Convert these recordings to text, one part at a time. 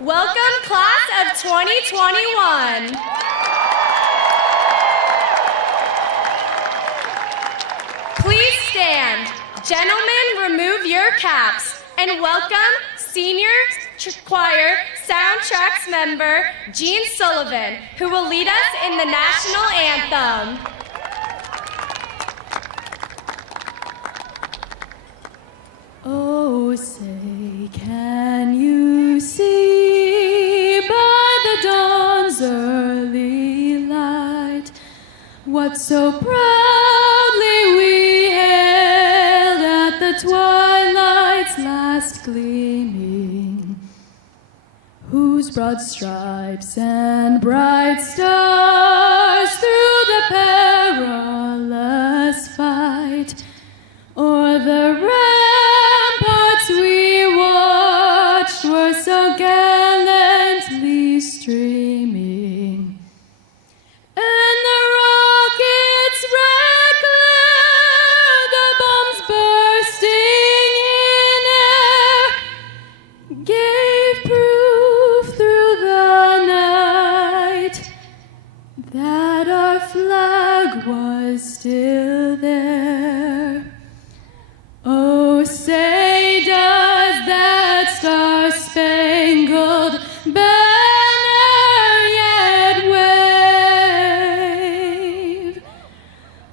Welcome, class of 2021. Please stand. Gentlemen, remove your caps and welcome senior choir soundtracks member Jean Sullivan, who will lead us in the national anthem. Oh, say, can you see by the dawn's early light what so proudly we hailed at the twilight's last gleaming, whose broad stripes and bright stars through the perilous fight o'er the ramparts we watched were so gallantly streaming, and the rockets' red glare, the bombs bursting in air, gave proof through the night that our flag was still there. Oh, say does that star-spangled banner yet wave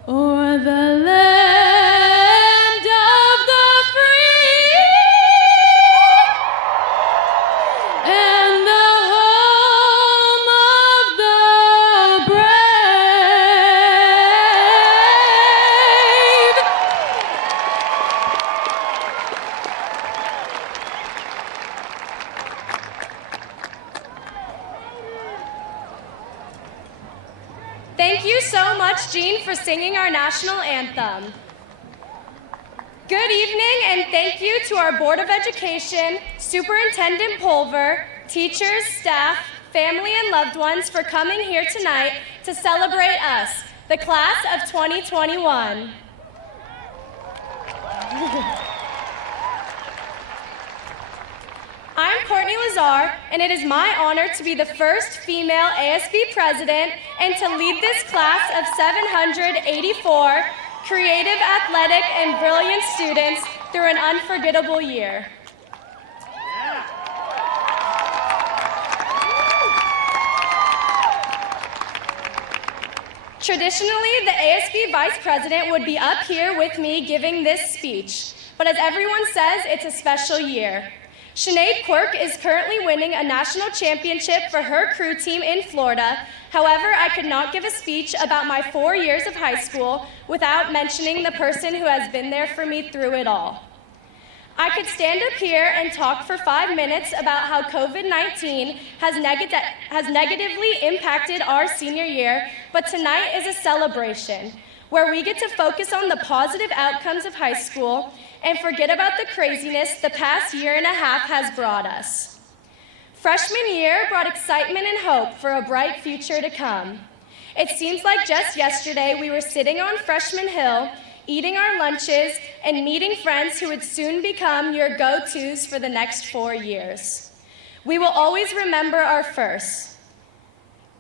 o'er the land of the free and the home of the brave? Thank you so much, Jean, for singing our national anthem. Good evening, and thank you to our Board of Education, Superintendent Pulver, teachers, staff, family, and loved ones for coming here tonight to celebrate us, the class of 2021. I'm Courtney Lazar, and it is my honor to be the first female ASB president and to lead this class of 784 creative, athletic, and brilliant students through an unforgettable year. Traditionally, the ASB vice president would be up here with me giving this speech, but as everyone says, it's a special year. Sinead Quirk is currently winning a national championship for her crew team in Florida. However, I could not give a speech about my 4 years of high school without mentioning the person who has been there for me through it all. I could stand up here and talk for 5 minutes about how COVID-19 has negatively impacted our senior year, but tonight is a celebration where we get to focus on the positive outcomes of high school and forget about the craziness the past year and a half has brought us. Freshman year brought excitement and hope for a bright future to come. It seems like just yesterday we were sitting on Freshman Hill, eating our lunches, and meeting friends who would soon become your go-tos for the next 4 years. We will always remember our firsts.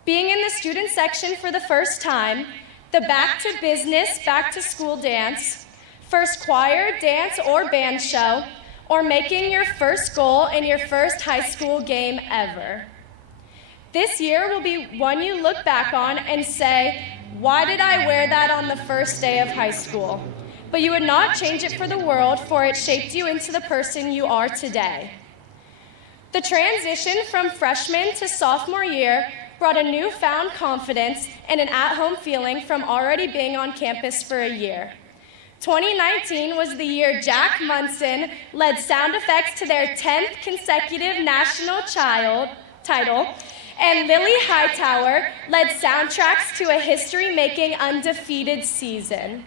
Being in the student section for the first time, the back to business, back to school dance, first choir, dance, or band show, or making your first goal in your first high school game ever. This year will be one you look back on and say, why did I wear that on the first day of high school? But you would not change it for the world, for it shaped you into the person you are today. The transition from freshman to sophomore year brought a newfound confidence and an at-home feeling from already being on campus for a year. 2019 was the year Jack Munson led sound effects to their 10th consecutive national title, and Lily Hightower led soundtracks to a history-making undefeated season.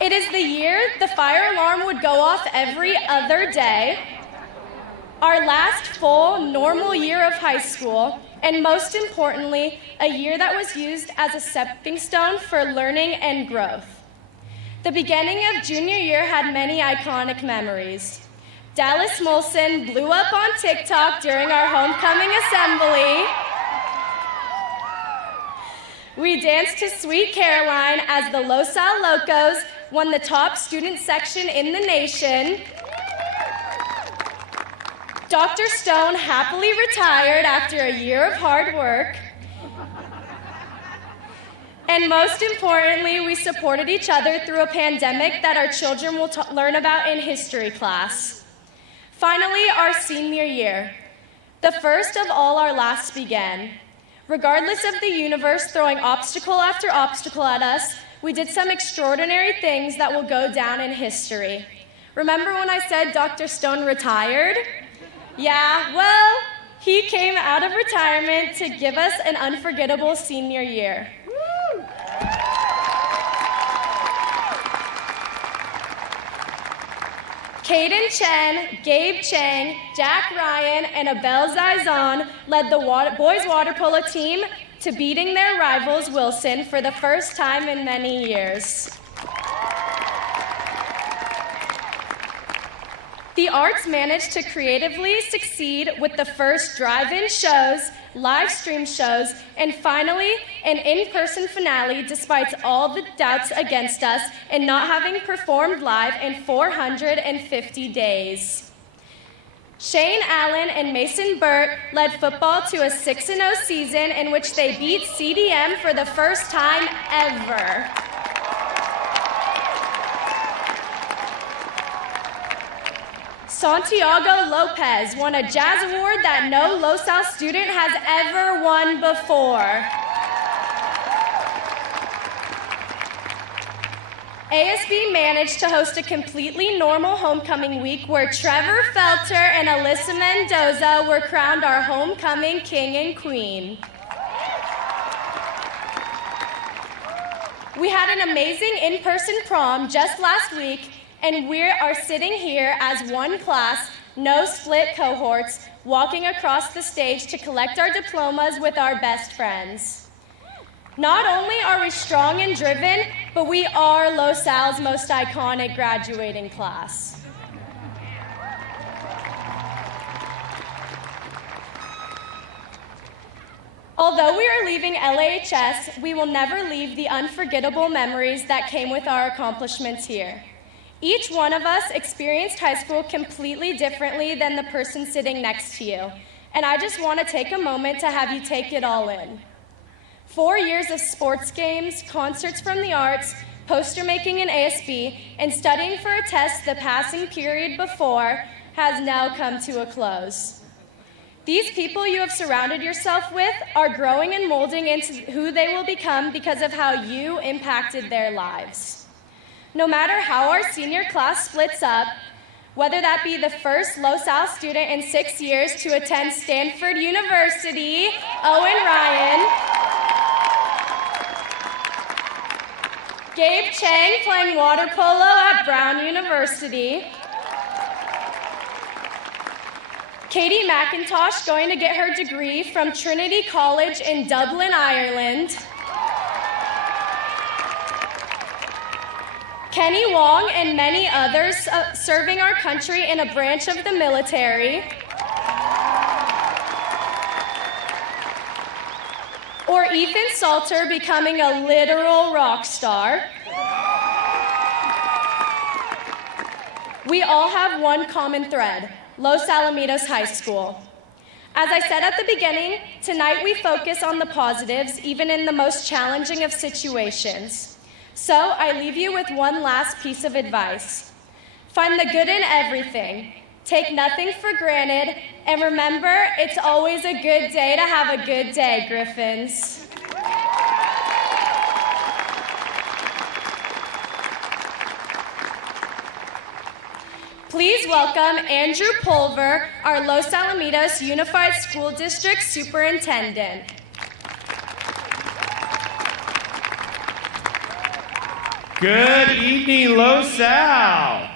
It is the year the fire alarm would go off every other day, our last full normal year of high school, and most importantly, a year that was used as a stepping stone for learning and growth. The beginning of junior year had many iconic memories. Dallas Molson blew up on TikTok during our homecoming assembly. We danced to Sweet Caroline as the Los Al Locos won the top student section in the nation. Dr. Stone happily retired after a year of hard work. And most importantly, we supported each other through a pandemic that our children will learn about in history class. Finally, our senior year. The first of all our lasts began. Regardless of the universe throwing obstacle after obstacle at us, we did some extraordinary things that will go down in history. Remember when I said Dr. Stone retired? Yeah, well, he came out of retirement to give us an unforgettable senior year. Caden Chen, Gabe Chang, Jack Ryan, and Abel Zaizon led the boys water polo team to beating their rivals Wilson for the first time in many years. The arts managed to creatively succeed with the first drive-in shows, live stream shows, and finally, an in-person finale despite all the doubts against us and not having performed live in 450 days. Shane Allen and Mason Burt led football to a 6-0 season in which they beat CDM for the first time ever. Santiago Lopez won a jazz award that no Los Al student has ever won before. ASB managed to host a completely normal homecoming week where Trevor Felter and Alyssa Mendoza were crowned our homecoming king and queen. We had an amazing in-person prom just last week, and we are sitting here as one class, no split cohorts, walking across the stage to collect our diplomas with our best friends. Not only are we strong and driven, but we are Los Al's most iconic graduating class. Although we are leaving LAHS, we will never leave the unforgettable memories that came with our accomplishments here. Each one of us experienced high school completely differently than the person sitting next to you, and I just want to take a moment to have you take it all in. 4 years of sports games, concerts from the arts, poster making in ASB, and studying for a test the passing period before has now come to a close. These people you have surrounded yourself with are growing and molding into who they will become because of how you impacted their lives. No matter how our senior class splits up, whether that be the first Los Al student in 6 years to attend Stanford University, Owen Ryan, Gabe Chang playing water polo at Brown University, Katie McIntosh going to get her degree from Trinity College in Dublin, Ireland, Kenny Wong and many others serving our country in a branch of the military, or Ethan Salter becoming a literal rock star. We all have one common thread: Los Alamitos High School. As I said at the beginning, tonight we focus on the positives, even in the most challenging of situations. So I leave you with one last piece of advice. Find the good in everything. Take nothing for granted, and remember, it's always a good day to have a good day, Griffins. Please welcome Andrew Pulver, our Los Alamitos Unified School District Superintendent. Good evening, Los Al.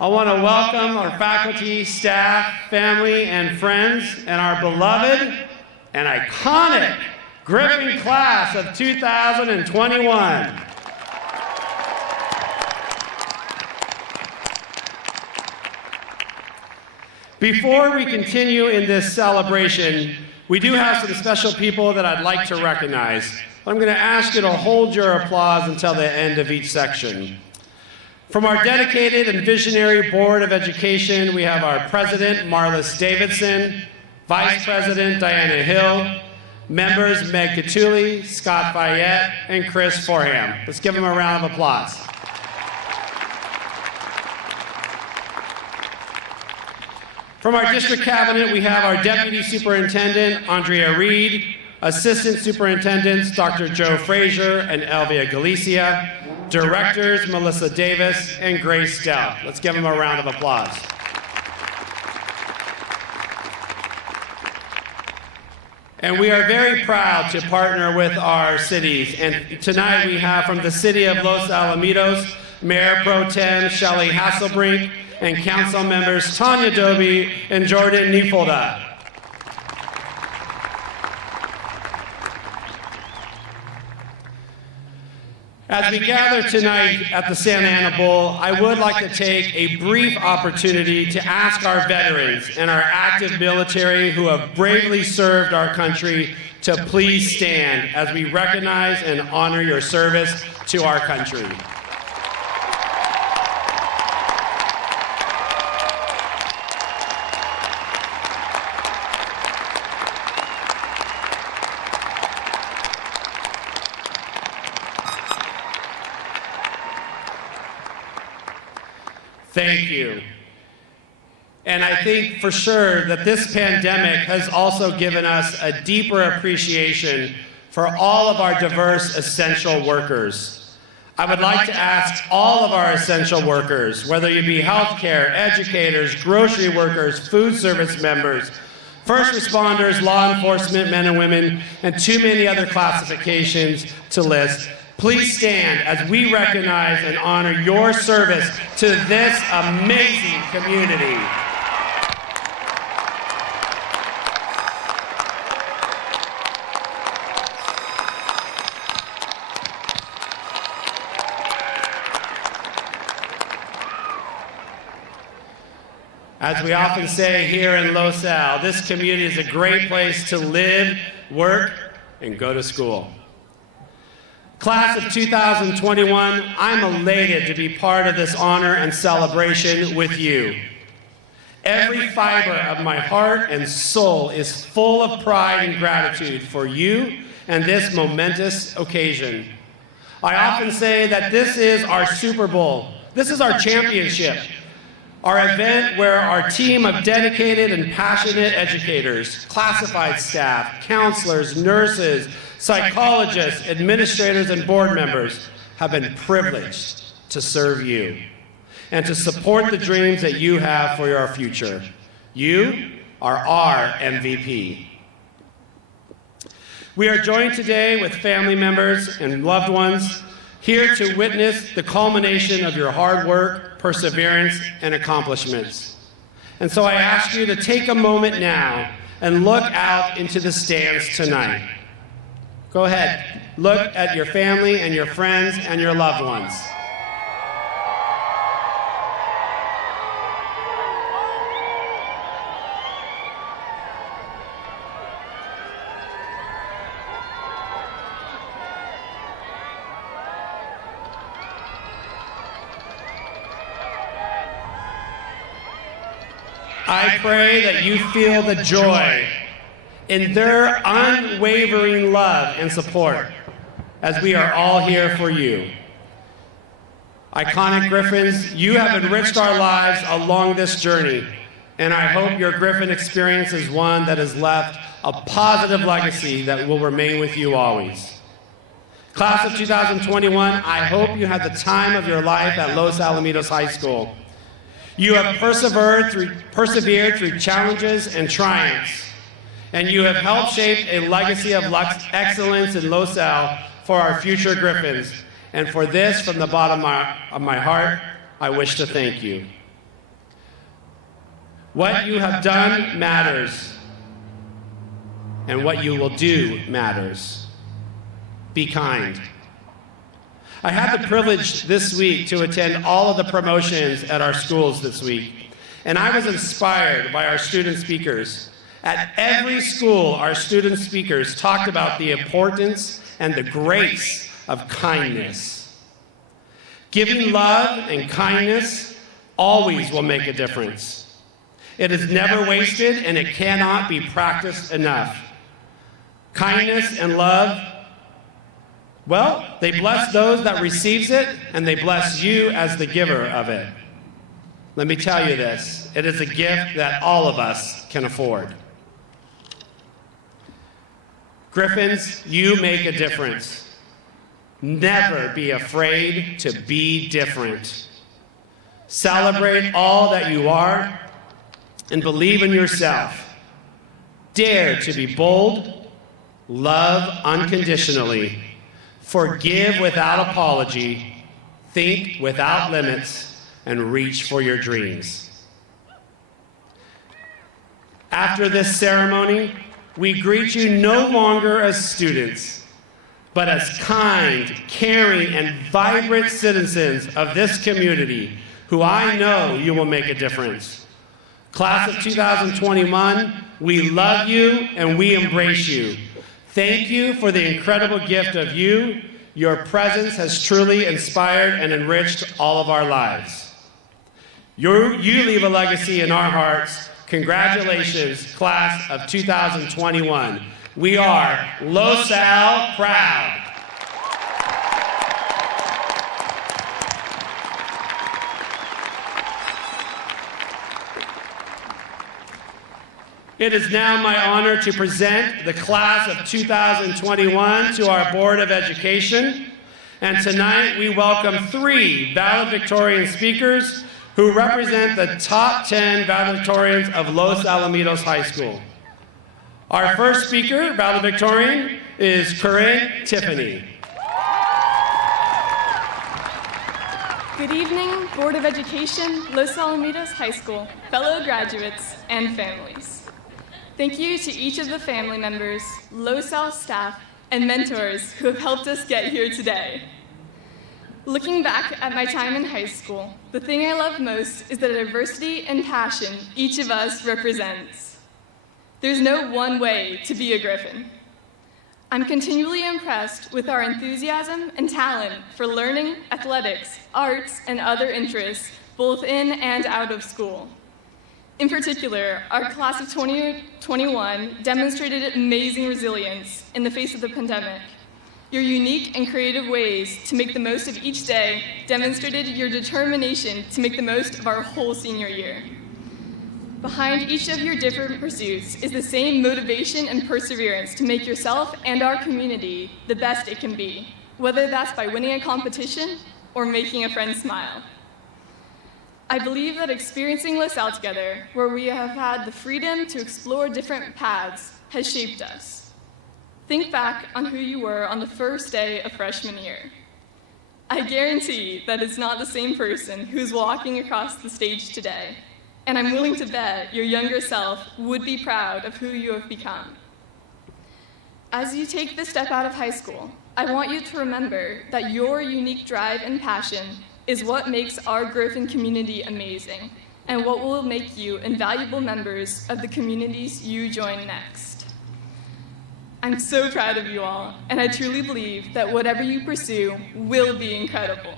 I want to welcome our faculty, staff, family, and friends, and our beloved and iconic Griffin Class of 2021. Before we continue in this celebration, we do have some special people that I'd like to recognize. I'm going to ask you to hold your applause until the end of each section. From our dedicated and visionary Board of Education, we have our President, Marlis Davidson, Vice President, Diana Hill, members Meg Catulli, Scott Fayette, and Chris Forham. Let's give them a round of applause. From our district cabinet, we have our Deputy Superintendent, Andrea Reed, Assistant Superintendents, Dr. Joe Frazier and Elvia Galicia, Directors, Melissa Davis and Grace Dell. Let's give them a round of applause. And we are very proud to partner with our cities. And tonight we have from the city of Los Alamitos, Mayor Pro Tem Shelley Hasselbrink, and council members Tanya Doby and Jordan Nifolda. As we gather tonight at the Santa Ana Bowl, I would like to take a brief opportunity to ask our veterans and our active military who have bravely served our country to please stand as we recognize and honor your service to our country. Thank you. And I think for sure that this pandemic has also given us a deeper appreciation for all of our diverse essential workers. I would like to ask all of our essential workers, whether you be healthcare, educators, grocery workers, food service members, first responders, law enforcement men and women, and too many other classifications to list, please stand as we recognize and honor your service to this amazing community. As we often say here in Los Al, this community is a great place to live, work, and go to school. Class of 2021, I'm elated to be part of this honor and celebration with you. Every fiber of my heart and soul is full of pride and gratitude for you and this momentous occasion. I often say that this is our Super Bowl. This is our championship, our event where our team of dedicated and passionate educators, classified staff, counselors, nurses, psychologists, administrators, and board members have been privileged to serve you and to support the dreams that you have for your future. You are our MVP. We are joined today with family members and loved ones here to witness the culmination of your hard work, perseverance, and accomplishments. And so I ask you to take a moment now and look out into the stands tonight. Go ahead, look at your family and your friends and your loved ones. I pray that you feel the joy in their unwavering love and support as we are all here for you. Iconic Griffins, you have enriched our lives along this journey, and I hope your Griffin experience is one that has left a positive legacy that will remain with you always. Class of 2021, I hope you had the time of your life at Los Alamitos High School. You have persevered through challenges and triumphs, and you have helped shape a legacy of excellence in Los Al for our future Griffins. And for this, from the bottom of my heart, I wish to thank you. – What you have done matters. and what you will do matters. Be kind. I had the privilege this week to attend all of the promotions at our schools this week, and I was inspired by our student speakers. At every school, our student speakers talked about the importance and the grace of kindness. Giving love and kindness always will make a difference. It is never wasted, and it cannot be practiced enough. Kindness and love, well, they bless those that receives it, and they bless you as the giver of it. Let me tell you this, it is a gift that all of us can afford. Griffins, you make a difference. Never be afraid to be different. Celebrate all that you are and believe in yourself. Dare to be bold, love unconditionally, forgive without apology, think without limits, and reach for your dreams. After this ceremony, we greet you no longer as students, but as kind, caring, and vibrant citizens of this community who I know you will make a difference. Class of 2021, we love you and we embrace you. Thank you for the incredible gift of you. Your presence has truly inspired and enriched all of our lives. You leave a legacy in our hearts. Congratulations, class of 2021. We are LoSal proud. It is now my honor to present the class of 2021 to our Board of Education. And tonight we welcome 3 valedictorian speakers who represent the top 10 valedictorians of Los Alamitos High School. Our first speaker, valedictorian, is Corinne Tiffany. Good evening, Board of Education, Los Alamitos High School, fellow graduates, and families. Thank you to each of the family members, LoSal staff, and mentors who have helped us get here today. Looking back at my time in high school, the thing I love most is the diversity and passion each of us represents. There's no one way to be a Griffin. I'm continually impressed with our enthusiasm and talent for learning, athletics, arts, and other interests, both in and out of school. In particular, our class of 2021 demonstrated amazing resilience in the face of the pandemic. Your unique and creative ways to make the most of each day demonstrated your determination to make the most of our whole senior year. Behind each of your different pursuits is the same motivation and perseverance to make yourself and our community the best it can be, whether that's by winning a competition or making a friend smile. I believe that experiencing LoSal together, where we have had the freedom to explore different paths, has shaped us. Think back on who you were on the first day of freshman year. I guarantee that it's not the same person who's walking across the stage today, and I'm willing to bet your younger self would be proud of who you have become. As you take this step out of high school, I want you to remember that your unique drive and passion is what makes our Griffin community amazing, and what will make you invaluable members of the communities you join next. I'm so proud of you all, and I truly believe that whatever you pursue will be incredible.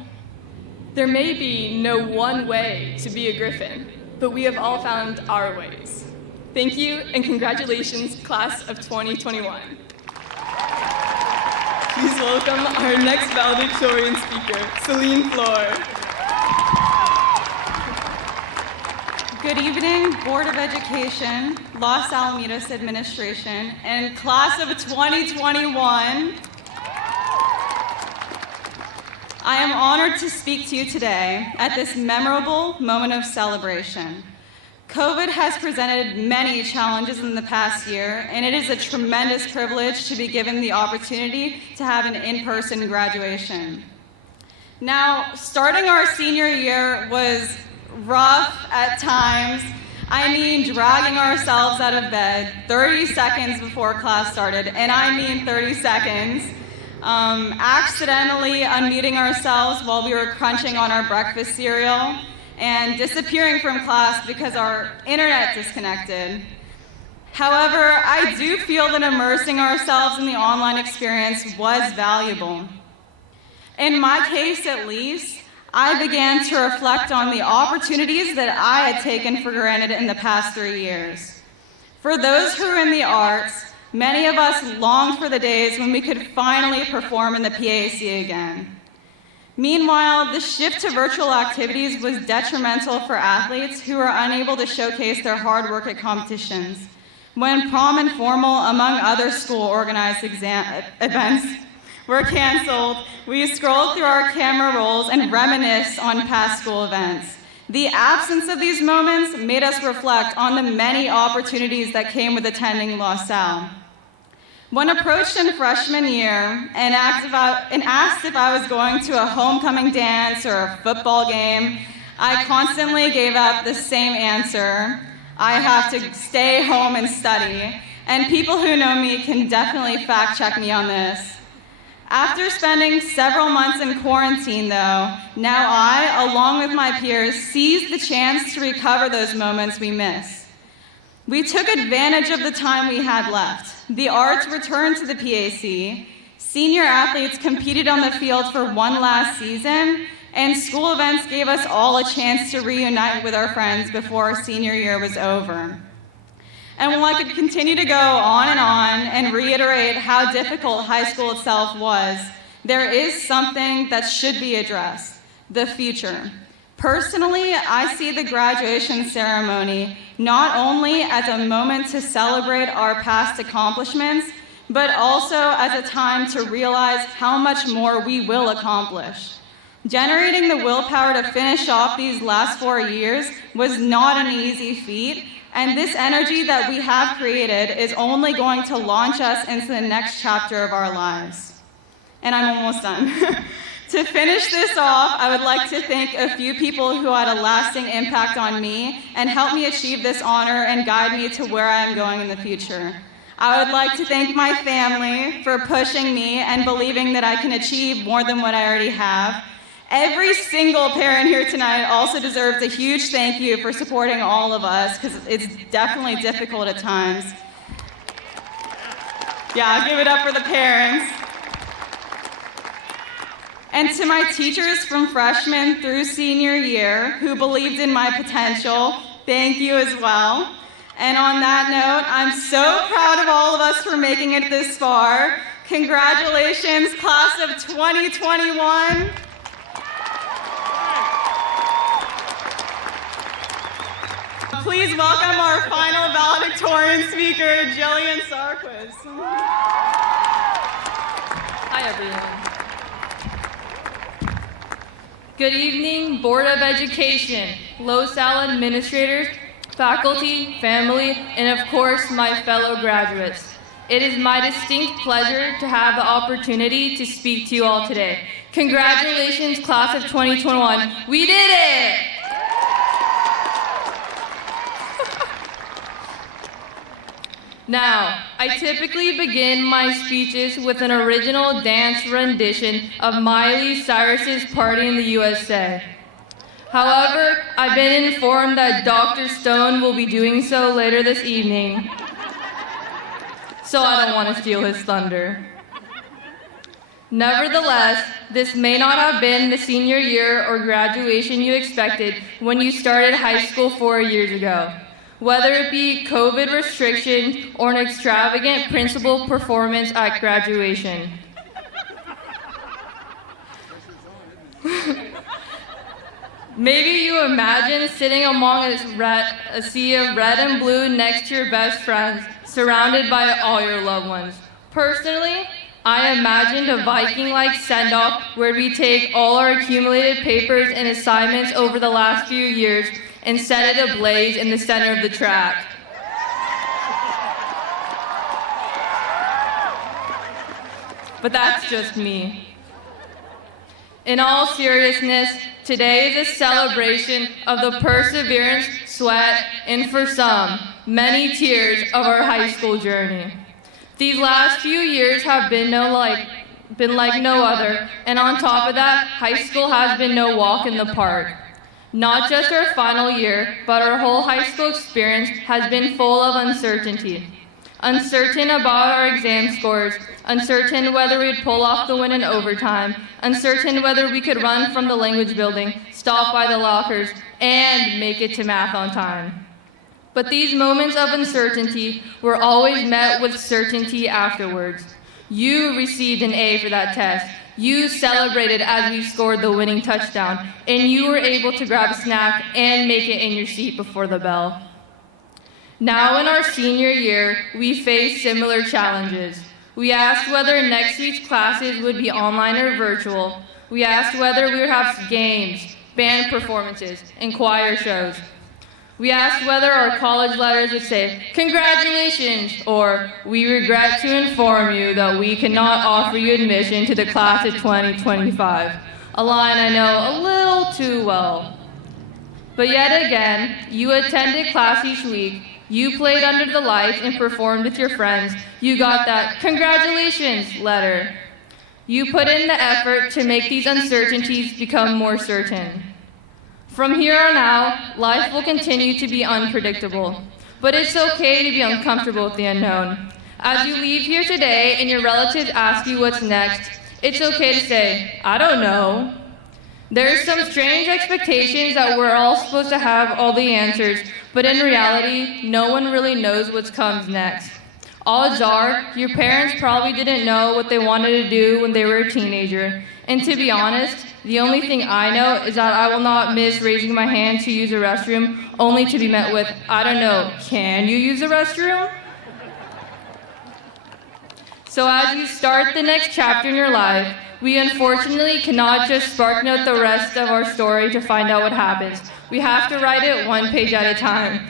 There may be no one way to be a Griffin, but we have all found our ways. Thank you, and congratulations, class of 2021. Please welcome our next valedictorian speaker, Celine Floor. Good evening, Board of Education, Los Alamitos Administration, and class of 2021. I am honored to speak to you today at this memorable moment of celebration. COVID has presented many challenges in the past year, and it is a tremendous privilege to be given the opportunity to have an in-person graduation. Now, starting our senior year was rough at times. I mean dragging ourselves out of bed 30 seconds before class started, and I mean 30 seconds. Accidentally unmuting ourselves while we were crunching on our breakfast cereal, and disappearing from class because our internet disconnected. However, I do feel that immersing ourselves in the online experience was valuable. In my case, at least, I began to reflect on the opportunities that I had taken for granted in the past 3 years. For those who are in the arts, many of us longed for the days when we could finally perform in the PAC again. Meanwhile, the shift to virtual activities was detrimental for athletes who were unable to showcase their hard work at competitions. When prom and formal, among other school-organized events, were canceled, we scrolled through our camera rolls and reminisced on past school events. The absence of these moments made us reflect on the many opportunities that came with attending La Salle. When approached in freshman year and asked if I was going to a homecoming dance or a football game, I constantly gave up the same answer: I have to stay home and study. And people who know me can definitely fact check me on this. After spending several months in quarantine, though, now I, along with my peers, seized the chance to recover those moments we miss. We took advantage of the time we had left. The arts returned to the PAC, senior athletes competed on the field for one last season, and school events gave us all a chance to reunite with our friends before our senior year was over. And while I could continue to go on and reiterate how difficult high school itself was, there is something that should be addressed: the future. Personally, I see the graduation ceremony not only as a moment to celebrate our past accomplishments, but also as a time to realize how much more we will accomplish. Generating the willpower to finish off these last 4 years was not an easy feat, and this energy that we have created is only going to launch us into the next chapter of our lives. And I'm almost done. To finish this off, I would like to thank a few people who had a lasting impact on me and helped me achieve this honor and guide me to where I am going in the future. I would like to thank my family for pushing me and believing that I can achieve more than what I already have. Every single parent here tonight also deserves a huge thank you for supporting all of us, because it's definitely difficult at times. Yeah, give it up for the parents. And to my teachers from freshman through senior year who believed in my potential, thank you as well. And on that note, I'm so proud of all of us for making it this far. Congratulations, class of 2021. Please welcome our final valedictorian speaker, Jillian Sarquis. Hi, everyone. Good evening, Board of Education, LoSal administrators, faculty, family, and of course, my fellow graduates. It is my distinct pleasure to have the opportunity to speak to you all today. Congratulations, class of 2021. We did it! Now, I typically begin my speeches with an original dance rendition of Miley Cyrus's Party in the USA. However, I've been informed that Dr. Stone will be doing so later this evening, so I don't want to steal his thunder. Nevertheless, this may not have been the senior year or graduation you expected when you started high school 4 years ago. Whether it be COVID restrictions or an extravagant principal performance at graduation. Maybe you imagine sitting among a sea of red and blue next to your best friends, surrounded by all your loved ones. Personally, I imagined a Viking-like send-off where we take all our accumulated papers and assignments over the last few years and set it ablaze in the center of the track. But that's just me. In all seriousness, today is a celebration of the perseverance, sweat, and for some, many tears of our high school journey. These last few years have been like no other, and on top of that, high school has been no walk in the park. Not just our final year, but our whole high school experience has been full of uncertainty. Uncertain about our exam scores, uncertain whether we'd pull off the win in overtime, uncertain whether we could run from the language building, stop by the lockers, and make it to math on time. But these moments of uncertainty were always met with certainty afterwards. You received an A for that test. You celebrated as we scored the winning touchdown, and you were able to grab a snack and make it in your seat before the bell. Now in our senior year, we face similar challenges. We asked whether next week's classes would be online or virtual. We asked whether we would have games, band performances, and choir shows. We asked whether our college letters would say, "Congratulations," or "We regret to inform you that we cannot offer you admission to the class of 2025. A line I know a little too well. But yet again, you attended class each week. You played under the lights and performed with your friends. You got that "Congratulations" letter. You put in the effort to make these uncertainties become more certain. From here on out, life will continue to be unpredictable, but it's okay to be uncomfortable with the unknown. As you leave here today and your relatives ask you what's next, it's okay to say, "I don't know." There's some strange expectations that we're all supposed to have all the answers, but in reality, no one really knows what comes next. Odds are, your parents probably didn't know what they wanted to do when they were a teenager. And to be honest, the only thing I know is that I will not miss raising my hand to use a restroom, only to be met with, "I don't know, can you use a restroom?" So as you start the next chapter in your life, we unfortunately cannot just sparknote the rest of our story to find out what happens. We have to write it one page at a time.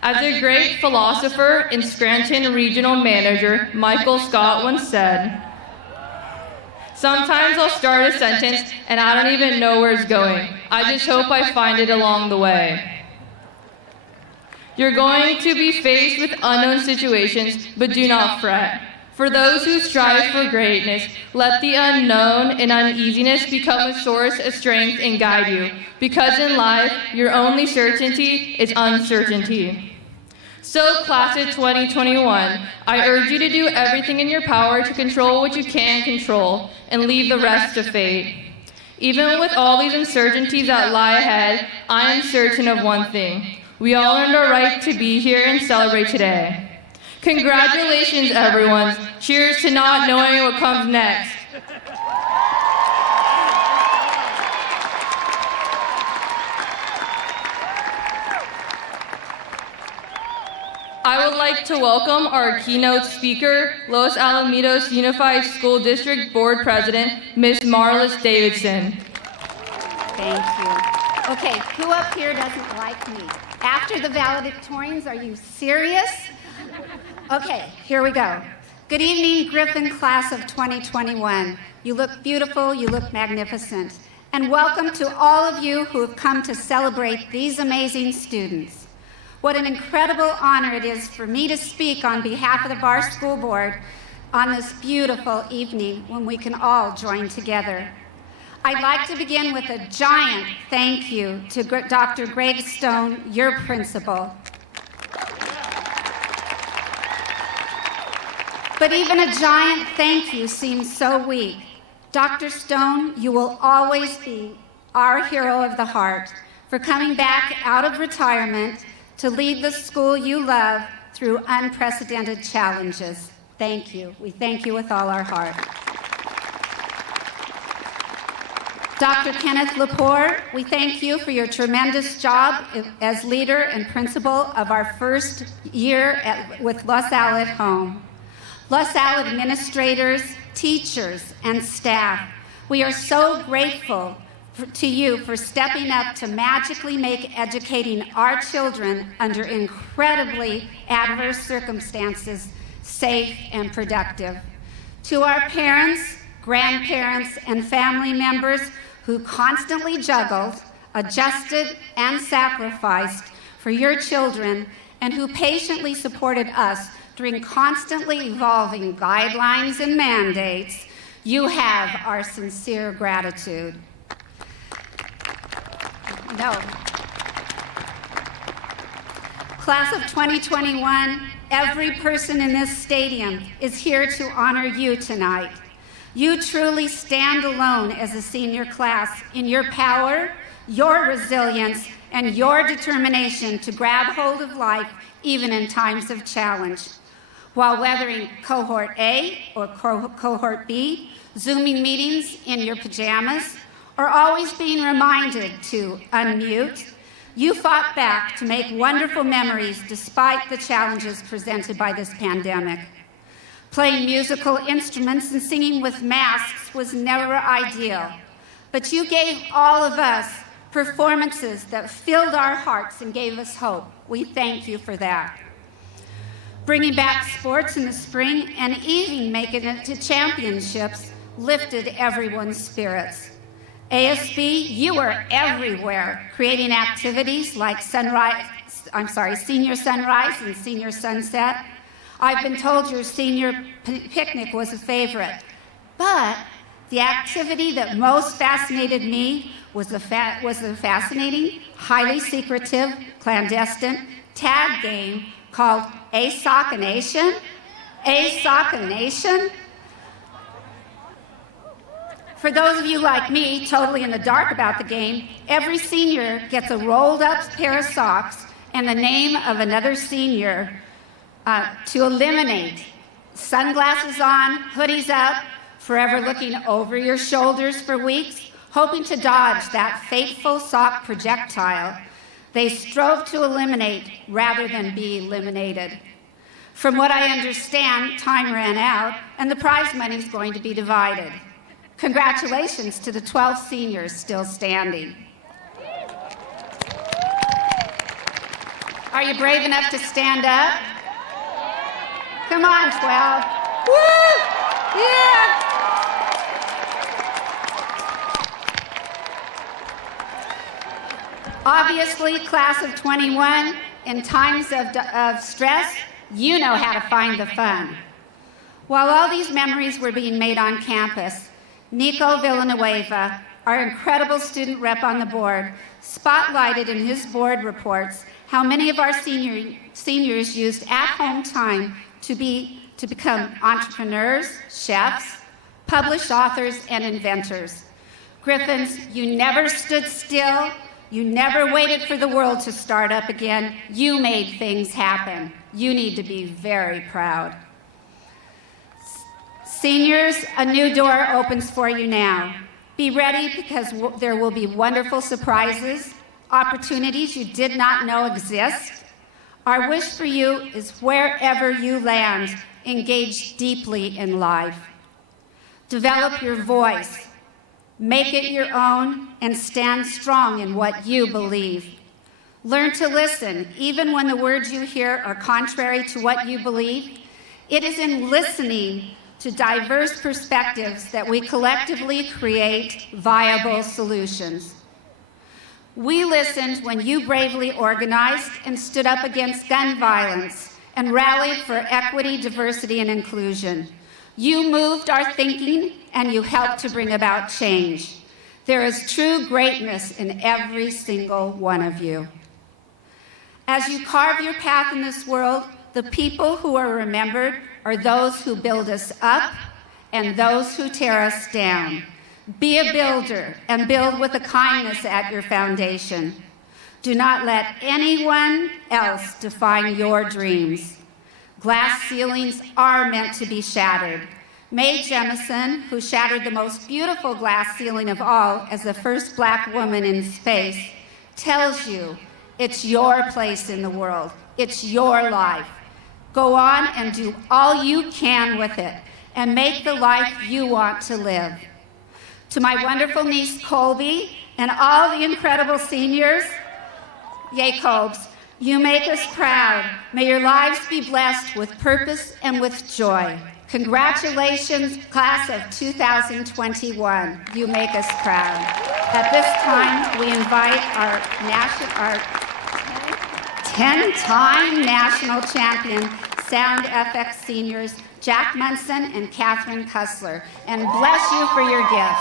As a great philosopher and Scranton regional manager, Michael Scott, once said, "Sometimes I'll start a sentence and I don't even know where it's going. I just hope I find it along the way." You're going to be faced with unknown situations, but do not fret. For those who strive for greatness, let the unknown and uneasiness become a source of strength and guide you, because in life, your only certainty is uncertainty. So, class of 2021, I urge you to do everything in your power to control what you can control and leave the rest to fate. Even with all these uncertainties that lie ahead, I am certain of one thing. We all earned our right to be here and celebrate today. Congratulations, everyone. Cheers to not knowing what comes next. I would like to welcome our keynote speaker, Los Alamitos Unified School District Board President, Ms. Marlis Davidson. Thank you. Okay, who up here doesn't like me? After the valedictorians, are you serious? Okay, here we go. Good evening, Griffin class of 2021. You look beautiful, you look magnificent. And welcome to all of you who have come to celebrate these amazing students. What an incredible honor it is for me to speak on behalf of the Bar School Board on this beautiful evening when we can all join together. I'd like to begin with a giant thank you to Dr. Greg Stone, your principal. But even a giant thank you seems so weak. Dr. Stone, you will always be our hero of the heart for coming back out of retirement to lead the school you love through unprecedented challenges. Thank you. We thank you with all our heart. Dr. Kenneth Lepore, we thank you for your tremendous job as leader and principal of our first year with Los Al at home. Los Al administrators, teachers, and staff, we are so grateful to you for stepping up to magically make educating our children under incredibly adverse circumstances safe and productive. To our parents, grandparents, and family members who constantly juggled, adjusted, and sacrificed, for your children and who patiently supported us during constantly evolving guidelines and mandates, you have our sincere gratitude. No. Class of 2021, every person in this stadium is here to honor you tonight. You truly stand alone as a senior class in your power, your resilience, and your determination to grab hold of life even in times of challenge. While weathering Cohort A or Cohort B, Zooming meetings in your pajamas, or always being reminded to unmute, you fought back to make wonderful memories despite the challenges presented by this pandemic. Playing musical instruments and singing with masks was never ideal, but you gave all of us performances that filled our hearts and gave us hope. We thank you for that. Bringing back sports in the spring and even making it to championships lifted everyone's spirits. ASB, you were everywhere, creating activities like Senior Sunrise and Senior Sunset. I've been told your senior picnic was a favorite, but the activity that most fascinated me was the fascinating, highly secretive, clandestine tag game called A Sock a Nation. A Sock a Nation? For those of you like me, totally in the dark about the game, every senior gets a rolled up pair of socks and the name of another senior to eliminate. Sunglasses on, hoodies up, forever looking over your shoulders for weeks, hoping to dodge that fateful sock projectile they strove to eliminate rather than be eliminated. From what I understand, time ran out and the prize money is going to be divided. Congratulations to the 12 seniors still standing. Are you brave enough to stand up? Come on, 12. Woo! Yeah! Obviously, class of 21, in times of stress, you know how to find the fun. While all these memories were being made on campus, Nico Villanueva, our incredible student rep on the board, spotlighted in his board reports how many of our seniors used at-home time to become entrepreneurs, chefs, published authors, and inventors. Griffins, you never stood still. You never waited for the world to start up again. You made things happen. You need to be very proud. Seniors, a new door opens for you now. Be ready because there will be wonderful surprises, opportunities you did not know exist. Our wish for you is wherever you land, engage deeply in life. Develop your voice. Make it your own and stand strong in what you believe. Learn to listen, even when the words you hear are contrary to what you believe. It is in listening to diverse perspectives that we collectively create viable solutions. We listened when you bravely organized and stood up against gun violence and rallied for equity, diversity, and inclusion. You moved our thinking and you helped to bring about change. There is true greatness in every single one of you. As you carve your path in this world, the people who are remembered are those who build us up and those who tear us down. Be a builder and build with a kindness at your foundation. Do not let anyone else define your dreams. Glass ceilings are meant to be shattered. Mae Jemison, who shattered the most beautiful glass ceiling of all as the first Black woman in space, tells you it's your place in the world. It's your life. Go on and do all you can with it and make the life you want to live. To my wonderful niece Colby and all the incredible seniors, yay Colbs, you make us proud. May your lives be blessed with purpose and with joy. Congratulations, class of 2021. You make us proud. At this time, we invite our 10-time national champion Sound FX seniors Jack Munson and Catherine Kussler, and bless you for your gifts.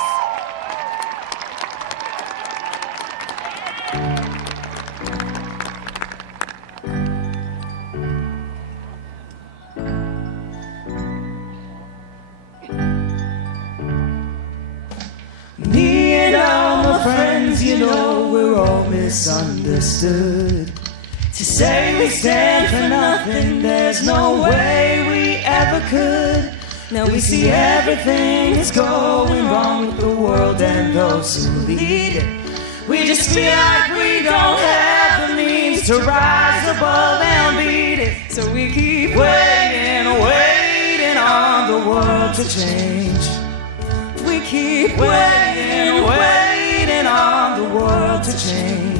Me and all my friends, you know, we're all misunderstood. To say we stand for nothing, there's no way we ever could. Now we see everything that's going wrong with the world and those who lead it. We just feel like we don't have the means to rise above and beat it. So we keep waiting, waiting on the world to change. We keep waiting, waiting on the world to change.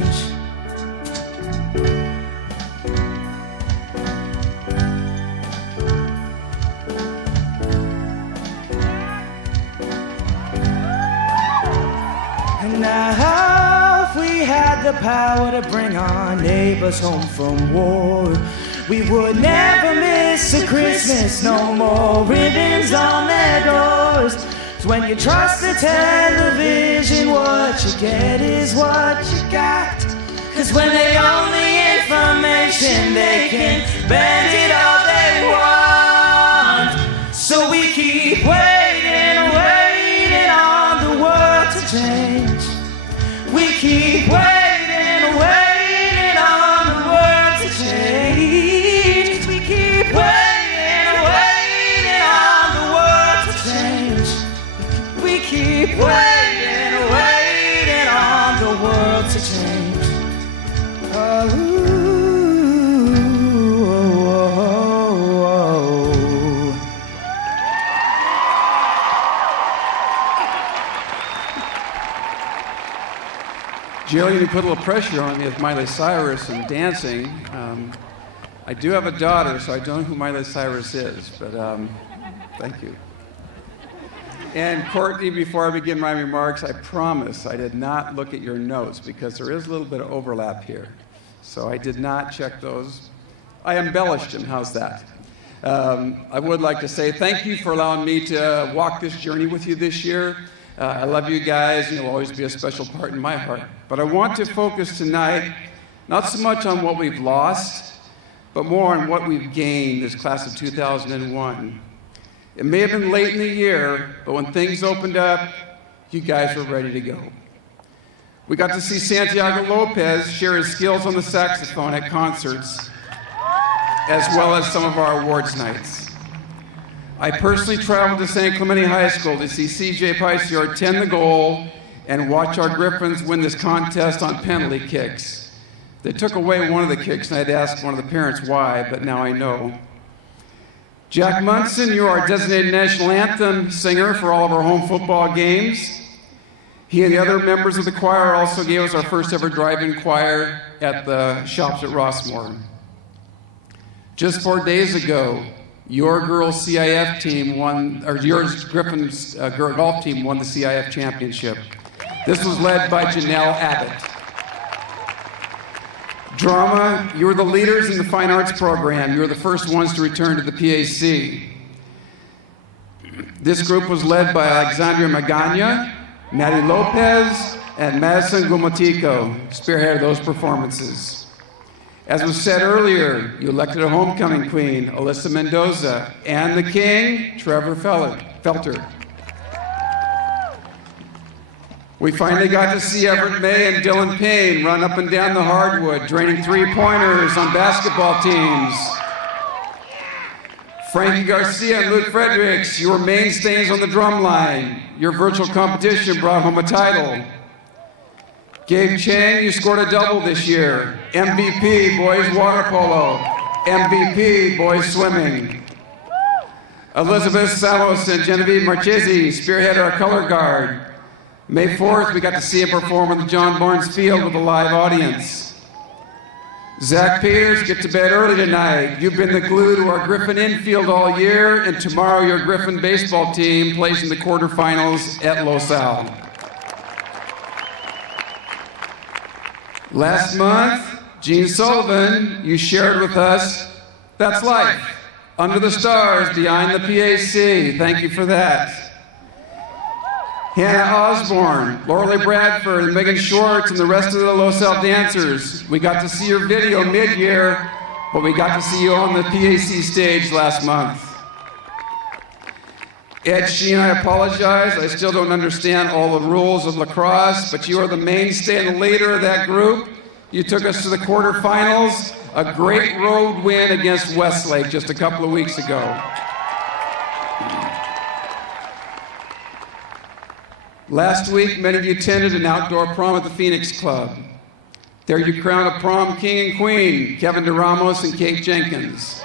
And now if we had the power to bring our neighbors home from war, we would never miss a Christmas, no more ribbons on their doors. So when you trust the television, what you get is what you got. Cause when they own the information, they can bend it all they want. So we keep waiting, waiting on the world to change. We keep waiting, waiting on the world to change. We keep waiting, waiting on the world to change. We keep waiting, waiting on the world to change. Oh, Jillian, you put a little pressure on me with Miley Cyrus and dancing. I do have a daughter, so I don't know who Miley Cyrus is, but thank you. And Courtney, before I begin my remarks, I promise I did not look at your notes because there is a little bit of overlap here. So I did not check those. I embellished them, how's that? I would like to say thank you for allowing me to walk this journey with you this year. I love you guys, and you'll always be a special part in my heart. But I want to focus tonight not so much on what we've lost, but more on what we've gained this class of 2001. It may have been late in the year, but when things opened up, you guys were ready to go. We got to see Santiago Lopez share his skills on the saxophone at concerts, as well as some of our awards nights. I personally traveled to San Clemente High School to see CJ Picior tend the goal and watch our Griffins win this contest on penalty kicks. They took away one of the kicks, and I'd asked one of the parents why, but now I know. Jack Munson, you're our designated national anthem singer for all of our home football games. He and the other members of the choir also gave us our first ever drive-in choir at the shops at Rossmore. Just 4 days ago, your girls' CIF team won, or your Griffin's golf team won the CIF championship. This was led by Janelle Abbott. Drama, you were the leaders in the fine arts program. You were the first ones to return to the PAC. This group was led by Alexandria Magana, Maddie Lopez, and Madison Gumatico, spearheaded those performances. As was said earlier, you elected a homecoming queen, Alyssa Mendoza, and the king, Trevor Felter. We finally got to see Everett May and Dylan Payne run up and down the hardwood, draining three-pointers on basketball teams. Frankie Garcia and Luke Fredericks, you were mainstays on the drum line. Your virtual competition brought home a title. Gabe Chang, you scored a double this year. MVP, boys water polo. MVP, boys swimming. Elizabeth Salos and Genevieve Marchesi spearheaded our color guard. May 4th, we got to see him perform on the John Barnes Field with a live audience. Zach Peters, get to bed early tonight. You've been the glue to our Griffin infield all year, and tomorrow your Griffin baseball team plays in the quarterfinals at Los Al. Last month, Gene Sullivan, you shared with us That's Life, Under the Stars, Behind the PAC. Thank you for that. Hannah Osborne, Lorelei Bradford, and Megan Schwartz, and the rest of the Los Al dancers. We got to see your video mid-year, but we got to see you on the PAC stage last month. Ed Sheen, I apologize. I still don't understand all the rules of lacrosse, but you are the mainstay and the leader of that group. You took us to the quarterfinals, a great road win against Westlake just a couple of weeks ago. Last week, many of you attended an outdoor prom at the Phoenix Club. There you crowned a prom king and queen, Kevin DeRamos and Kate Jenkins.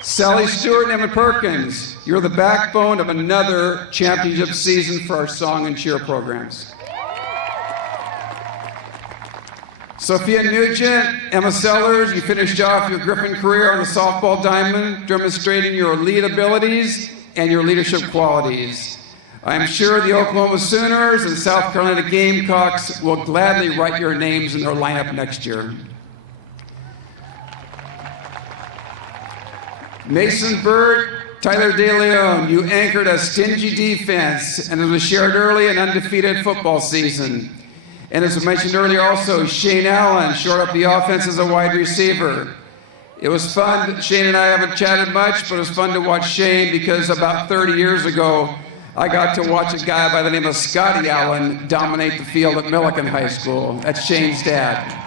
Sally Stewart and Emma Perkins, you're the backbone of another championship season for our song and cheer programs. Sophia Nugent, Emma Sellers, you finished off your Griffin career on the softball diamond, demonstrating your elite abilities and your leadership qualities. I am sure the Oklahoma Sooners and South Carolina Gamecocks will gladly write your names in their lineup next year. Mason Bird, Tyler DeLeon, you anchored a stingy defense, and it was shared early an undefeated football season. And as I mentioned earlier also, Shane Allen shored up the offense as a wide receiver. It was fun. Shane and I haven't chatted much, but it was fun to watch Shane because about 30 years ago, I got to watch a guy by the name of Scotty Allen dominate the field at Millikan High School. That's Shane's dad.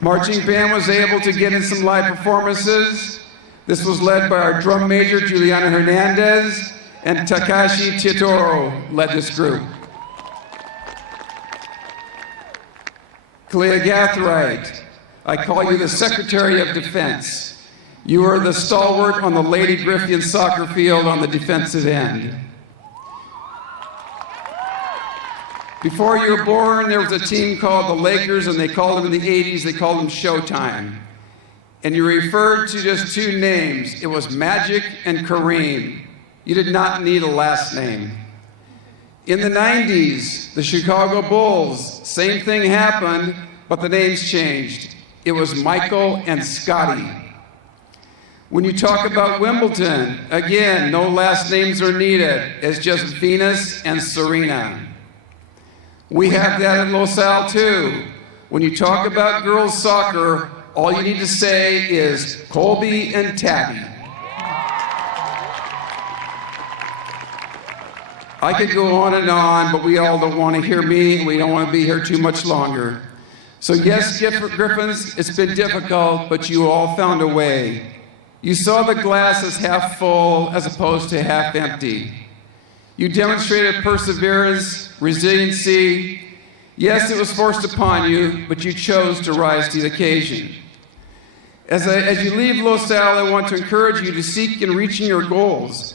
Marching band was able to get in some live performances. This was led by our drum major, Juliana Hernandez, and Takashi Titoro led this group. Kalia Gathright, I call you the Secretary of Defense. You are the stalwart on the Lady Griffian soccer field on the defensive end. Before you were born, there was a team called the Lakers, and they called them in the 80s, they called them Showtime. And you referred to just two names. It was Magic and Kareem. You did not need a last name. In the 90s, the Chicago Bulls, same thing happened, but the names changed. It was Michael and Scotty. When you talk about Wimbledon, again, no last names are needed. It's just Venus and Serena. We have that at Los Al too. When you talk about girls soccer, all you need to say is Colby and Tabby. I could go on and on, but we all don't want to hear me. We don't want to be here too much longer. So yes, Griffins, it's been difficult, but you all found a way. You saw the glass as half full as opposed to half empty. You demonstrated perseverance, resiliency. Yes, it was forced upon you, but you chose to rise to the occasion. As you leave Los Al, I want to encourage you to seek in reaching your goals.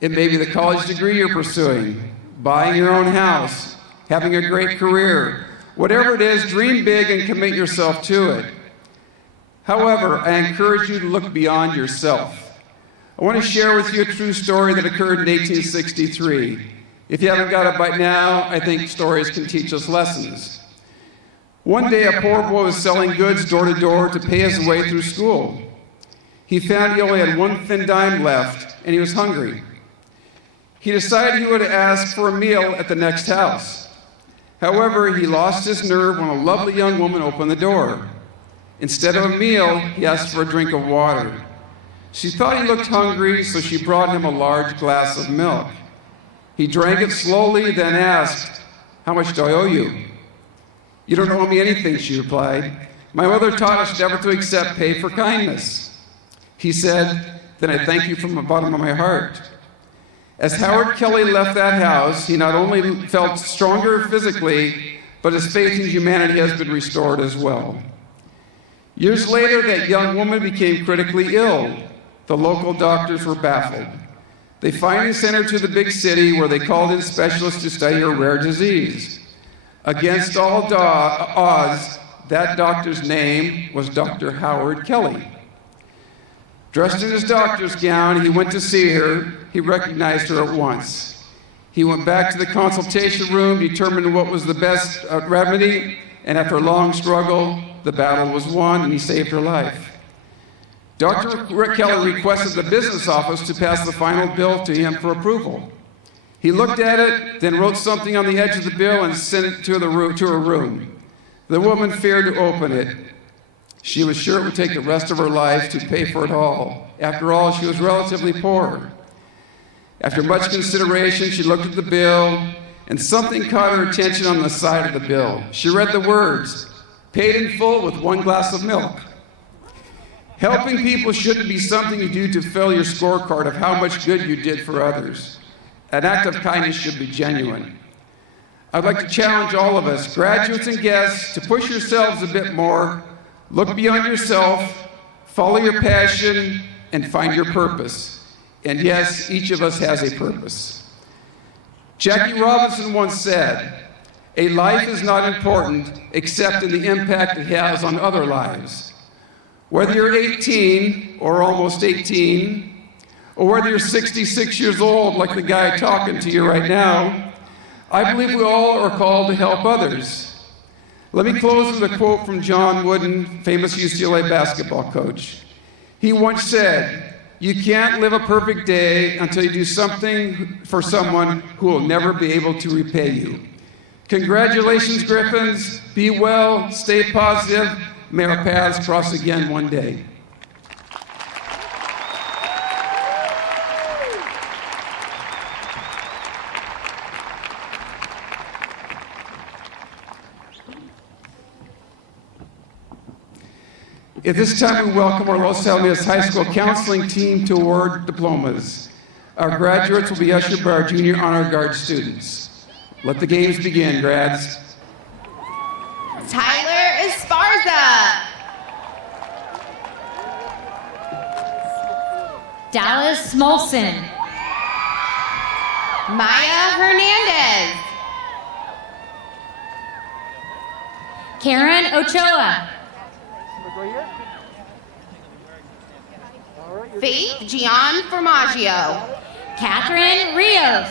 It may be the college degree you're pursuing, buying your own house, having a great career. Whatever it is, dream big and commit yourself to it. However, I encourage you to look beyond yourself. I want to share with you a true story that occurred in 1863. If you haven't got it by now, I think stories can teach us lessons. One day, a poor boy was selling goods door to door to pay his way through school. He found he only had one thin dime left, and he was hungry. He decided he would ask for a meal at the next house. However, he lost his nerve when a lovely young woman opened the door. Instead of a meal, he asked for a drink of water. She thought he looked hungry, so she brought him a large glass of milk. He drank it slowly, then asked, "How much do I owe you?" "You don't owe me anything," she replied. "My mother taught us never to accept pay for kindness." He said, "Then I thank you from the bottom of my heart." As Howard Kelly left that house, he not only felt stronger physically, but his faith in humanity has been restored as well. Years later, that young woman became critically ill. The local doctors were baffled. They finally sent her to the big city where they called in specialists to study her rare disease. Against all odds, that doctor's name was Dr. Howard Kelly. Dressed in his doctor's gown, he went to see her. He recognized her at once. He went back to the consultation room, determined what was the best remedy, and after a long struggle, the battle was won, and he saved her life. Dr. Rick Keller requested the business office to pass the final bill to him for approval. He looked at it, then wrote something on the edge of the bill and sent it to her room. The woman feared to open it. She was sure it would take the rest of her life to pay for it all. After all, she was relatively poor. After much consideration, she looked at the bill, and something caught her attention on the side of the bill. She read the words, "Paid in full with 1 glass of milk." Helping people shouldn't be something you do to fill your scorecard of how much good you did for others. An act of kindness should be genuine. I'd like to challenge all of us, graduates and guests, to push yourselves a bit more, look beyond yourself, follow your passion, and find your purpose. And yes, each of us has a purpose. Jackie Robinson once said, "A life is not important except in the impact it has on other lives." Whether you're 18 or almost 18, or whether you're 66 years old like the guy talking to you right now, I believe we all are called to help others. Let me close with a quote from John Wooden, famous UCLA basketball coach. He once said, "You can't live a perfect day until you do something for someone who will never be able to repay you." Congratulations, Griffins. Be well, stay positive. May our paths cross again one day. At this time, we welcome our Los Alamitos High School counseling team to award diplomas. Our graduates will be ushered by our junior honor guard students. Let the games begin, grads. Tyler Esparza. Dallas Smolson. Maya Hernandez. Karen Ochoa. Faith Gian Formaggio. Catherine Rios.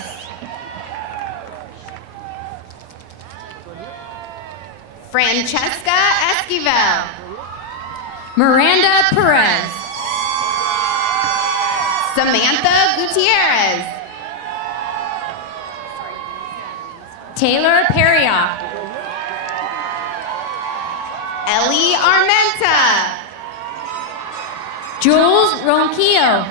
Francesca Esquivel. Miranda Perez. Samantha Gutierrez. Taylor Perriock. Ellie Armenta. Jules Ronquillo.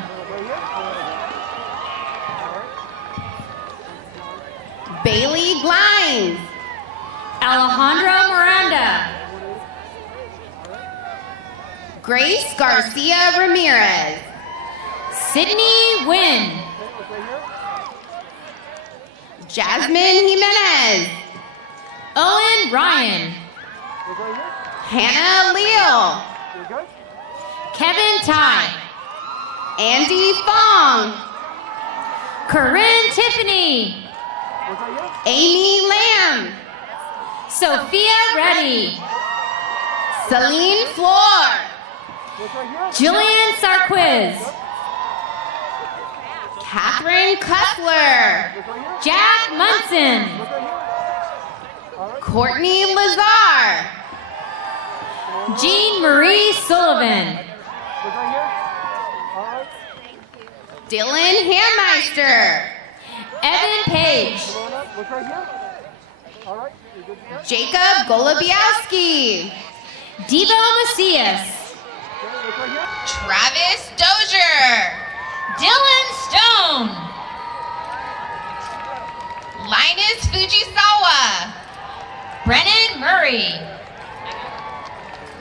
Bailey Glines. Alejandra Miranda. Grace Garcia Ramirez. Sydney Wynn. Jasmine Jimenez. Owen Ryan. Hannah Leal. Kevin Tai. Andy Fong. Corinne Tiffany. Amy Lamb. Sophia Reddy. Celine Floor. Jillian Sarquiz. Catherine Cutler. Jack Munson. Courtney Lazar. Jean Marie Sullivan. Dylan Hammeister. Evan Page. Jacob Golubiowski. Devo Macias. Travis Dozier. Dylan Stone. Linus Fujisawa. Brennan Murray.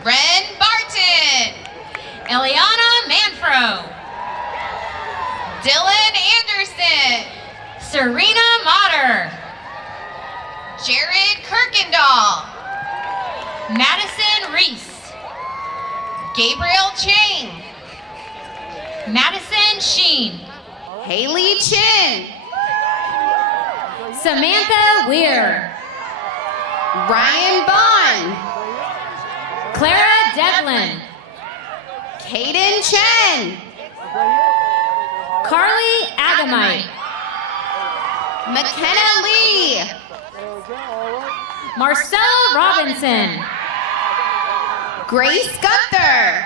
Ren Barton. Eliana Manfro. Dylan Anderson. Serena Motter. Jared Kirkendall. Madison Reese. Gabriel Chang. Madison Sheen. Haley Chin. Samantha Weir. Ryan Bond. Clara Devlin. Kaden Chen. Carly Agamite. McKenna Lee. Marcella Robinson. Grace Gunther.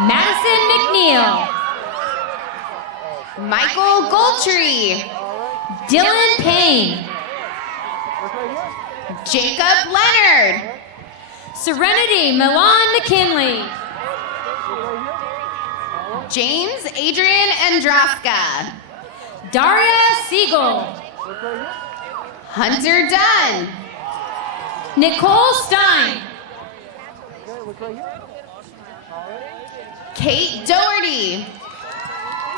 Madison McNeil. Michael Goldtree. Dylan Payne. Jacob Leonard. Serenity Milan McKinley. James Adrian Androska. Daria Siegel. Hunter Dunn. Nicole Stein. Kate Doherty.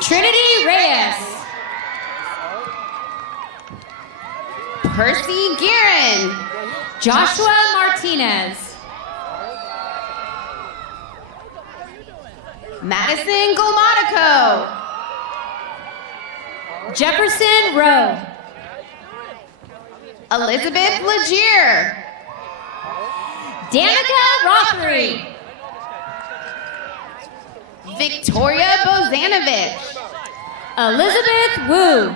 Trinity Reyes. Percy Guerin. Joshua Martinez. Madison Golmatico. Jefferson Rowe. Elizabeth Legier. Danica Rothery. Victoria Bozanovich. Elizabeth Wu.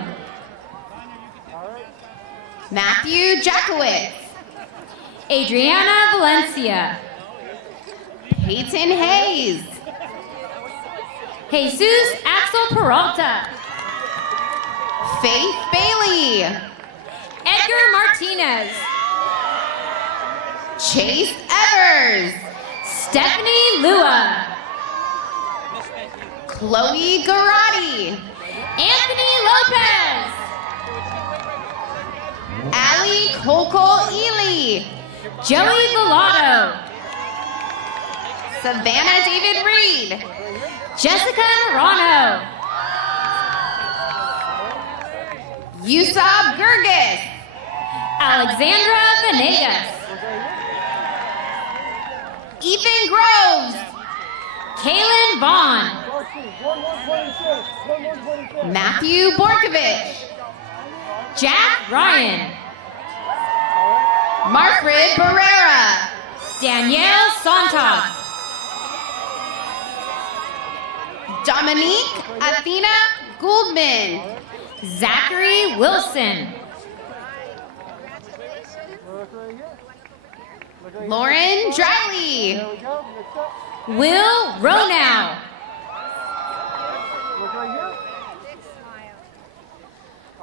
Matthew Jackowitz. Adriana Valencia. Peyton Hayes. Jesus Axel Peralta. Faith Bailey. Edgar Martinez. Chase Evers. Stephanie Lua. Chloe Garati. Anthony Lopez. Allie Kolkol Ely. Joey Villado. Savannah David Reed. Jessica Morano. Yusab Gergis. Alexandra Venegas. Ethan Groves. Kaylin Vaughn. Matthew Borkovich. Jack Ryan. Marfred Barrera. Danielle Sontag. Dominique Athena Gouldman. Zachary Wilson. Lauren Driley. Will Ronow.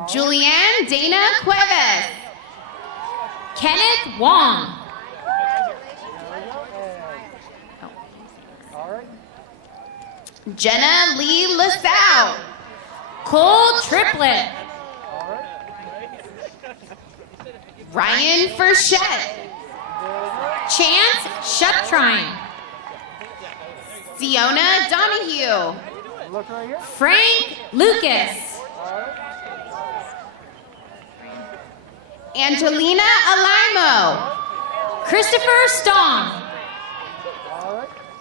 Julianne Dana Cuevas. Kenneth Wong. Jenna Lee LaSalle. Cole Triplett. Ryan Frechette. Chance Shuptrine. Fiona Donahue. Frank Lucas. Angelina Alimo. Christopher Stong.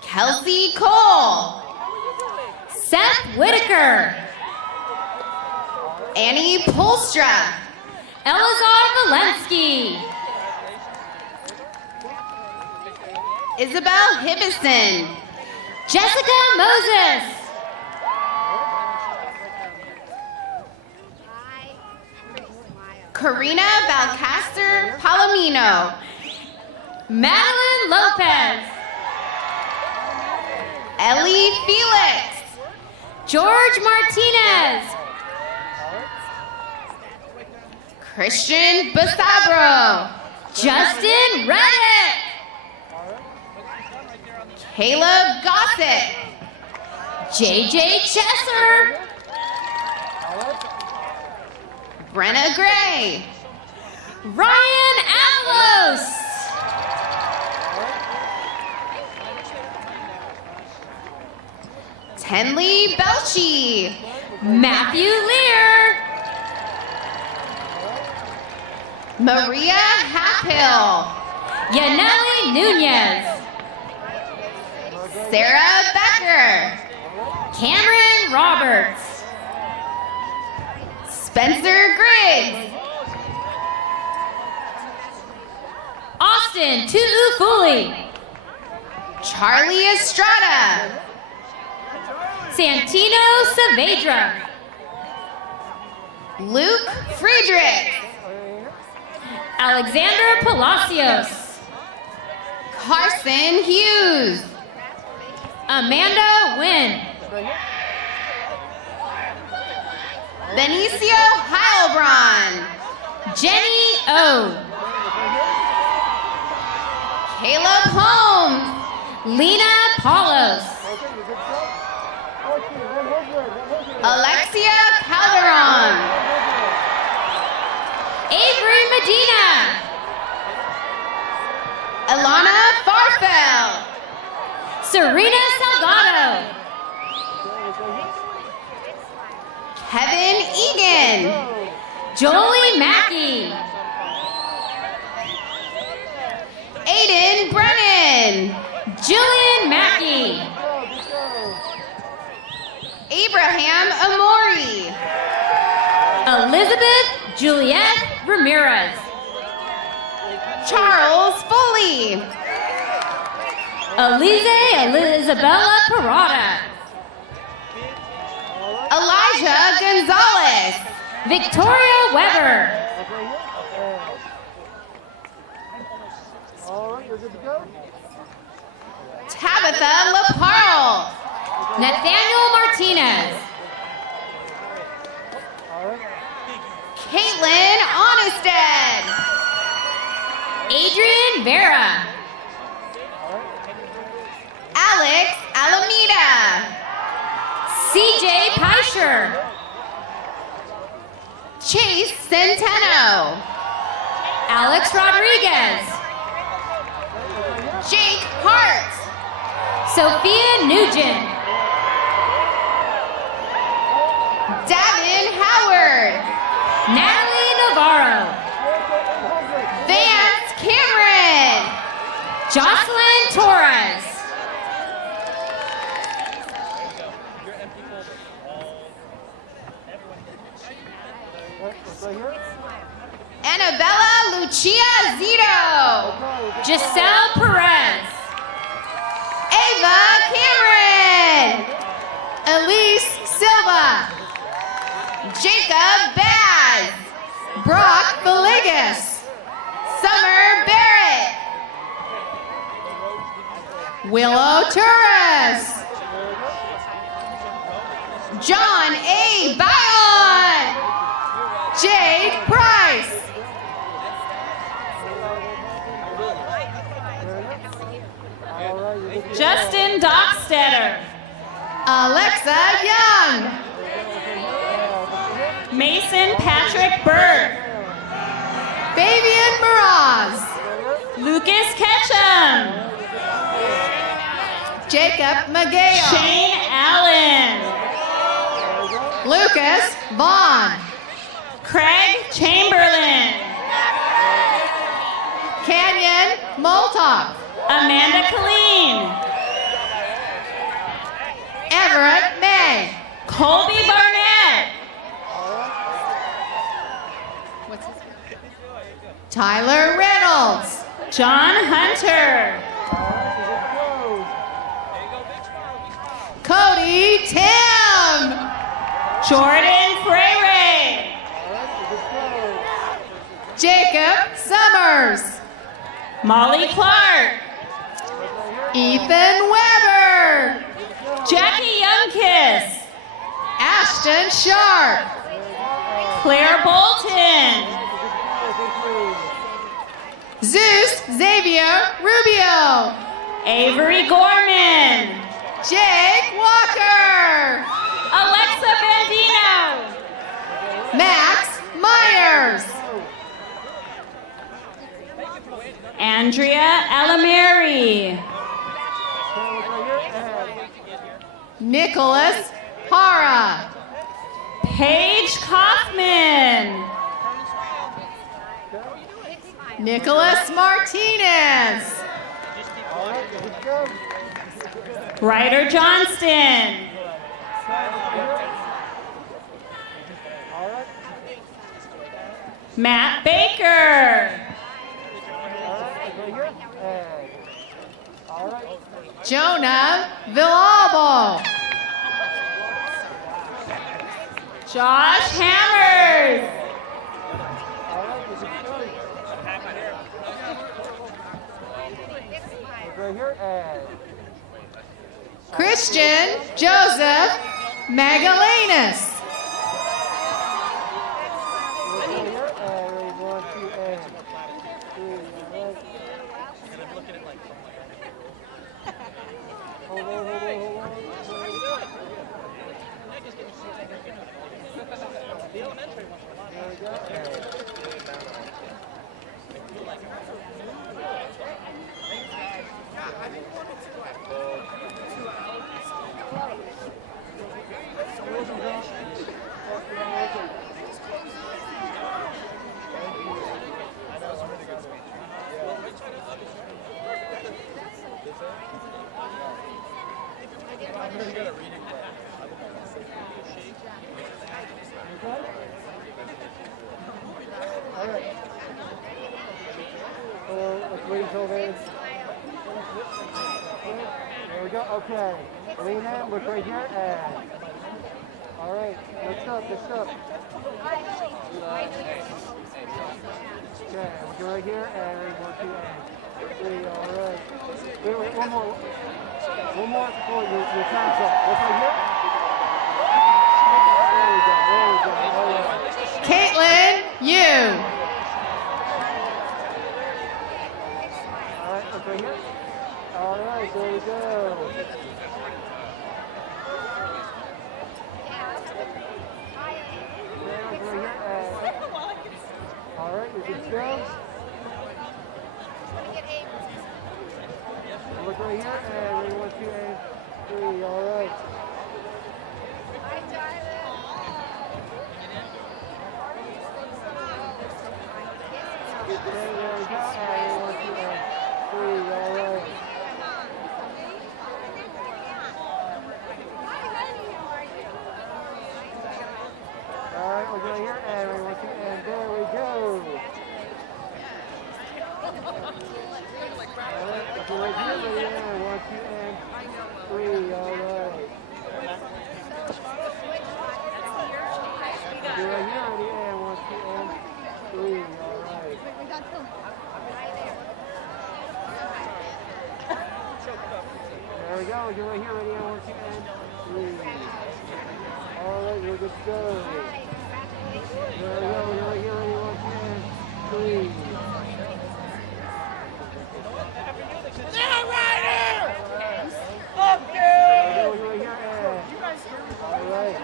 Kelsey Cole. Seth Whitaker. Annie Polstra. Elazar Valensky. Isabel Hibbison. Jessica Moses. Karina Balcaster Palomino. Madeline Lopez. Ellie Felix. George Martinez. Christian Basabro. Justin Reddick. Caleb Gossett. JJ Chesser. Brenna Gray. Ryan Avalos. Tenley Belchie. Matthew Lear. Maria Halfhill. Yaneli Nunez. Sarah Becker. Cameron Roberts. Spencer Griggs. Austin Tu'ufuli. Charlie Estrada. Santino Saavedra. Luke Friedrich. Alexander Palacios. Carson Hughes. Amanda Wynn. Benicio Heilbronn. Jenny O. Caleb Holmes. Lena Paulos. Alexia Calderon. Avery Medina. Ilana Farfel. Serena Salgado. Kevin Egan. Jolie Mackey. Aiden Brennan. Julian Mackey. Abraham Amori. Elizabeth Juliette Ramirez. Charles Foley. Alize Isabella Parada. Elijah Gonzalez. Victoria Weber. Tabitha LaParle. Nathaniel Martinez. Caitlin Honested. Adrian Vera. Alex Alameda. CJ Peischer. Chase Centeno. Alex Rodriguez. Jake Hart. Sophia Nugent. Davin Howard. Natalie Navarro. Vance Cameron. Jocelyn Torres. Annabella Lucia Zito. Giselle Perez. Ava Cameron. Elise Silva. Jacob Baz. Brock Villegas. Summer Barrett. Willow Torres. John A. Bayon. Jade Price. Justin Dockstetter. Alexa Young. Mason Patrick Bird. Fabian Miraz. Lucas Ketchum. Jacob Mageo. Shane Allen. Lucas Vaughn. Craig Chamberlain. Canyon Moltop. Amanda Colleen. Everett May. Colby Barnett. Tyler Reynolds. John Hunter. Cody Tim. Jordan Freyre. Jacob Summers. Molly Clark. Ethan Weber. Jackie Youngkiss. Ashton Sharp. Claire Bolton. Zeus Xavier Rubio. Avery Gorman. Jake Walker. Alexa Bandino. Max Myers. Andrea Alameri. Nicholas Hara. Paige Kaufman. Nicholas Martinez. Ryder Johnston. Matt Baker. Jonah Villalbo. Josh Hammers. Myers. Christian Joseph Magallanes. There we go. Okay. Lean in. Look right here. And. All right. Lift up. Lift up. Okay. Look right here. And 1, 2, and 3. All right. Wait. One more. One more. Oh, your time's up. Look right here. There we go. There we go. All right. Caitlin Yu. Look right here. All right, there we go. All right, you can go. Look right here, and 1, 2, and 3. All right. There we go. And 1, 2, and 3. All right. All right, we'll go here, and 1, 2, and there we go. All right, we'll go right here, and 1, 2, and 3. All right. We'll go right here, and 1, 2, and 3. All right. There we go. We'll go right here, ready, and 1, 2, and 3. All right, we're good to go. There we go. We're right here, ready, 1, 2, and 3. Now, Ryder! Okay! We're right here, and all right.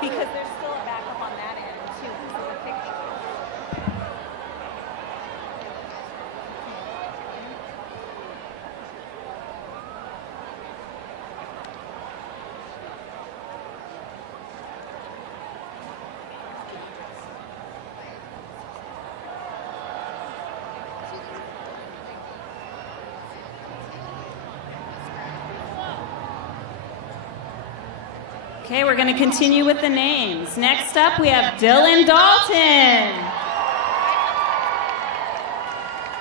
Because there's still a backup on that end, too, because of the picture. Okay, we're going to continue with the names. Next up, we have Dylan Dalton.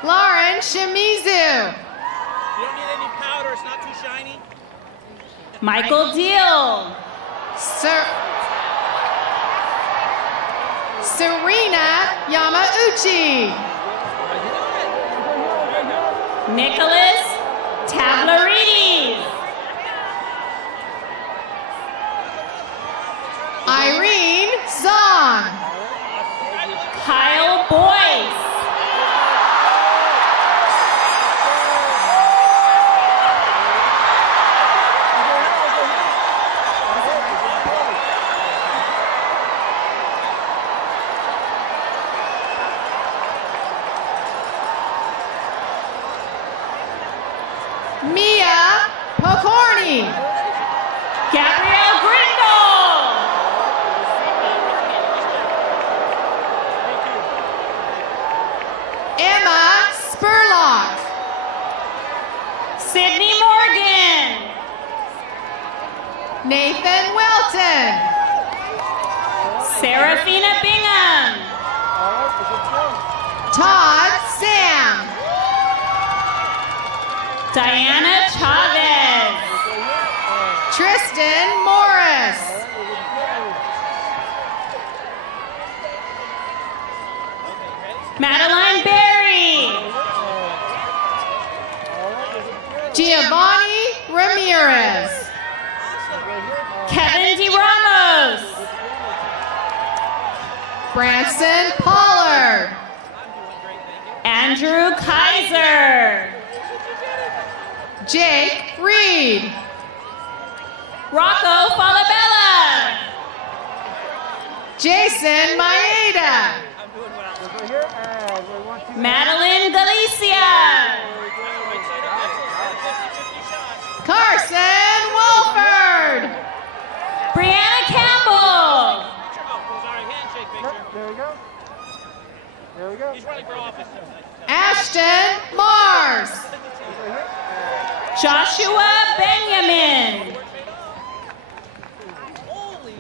Lauren Shimizu. You don't need any powder, it's not too shiny. Michael Deal. Serena Yamauchi. Nicholas Tavlarides. Irene Zong. Kyle Boyce. Nathan Welton. Serafina Bingham. Todd Sam. Diana Chavez. Tristan Morris. Madeline Berry. Giovanni Ramirez. Kevin DeRamos. Branson Pollard. Andrew Kaiser. Jake Reed. Rocco Falabella. Jason Maeda. Madeline Galicia. Carson Wolford. Brianna Campbell. There we go. There we go. He's running for office. Ashton Mars. Joshua Benjamin.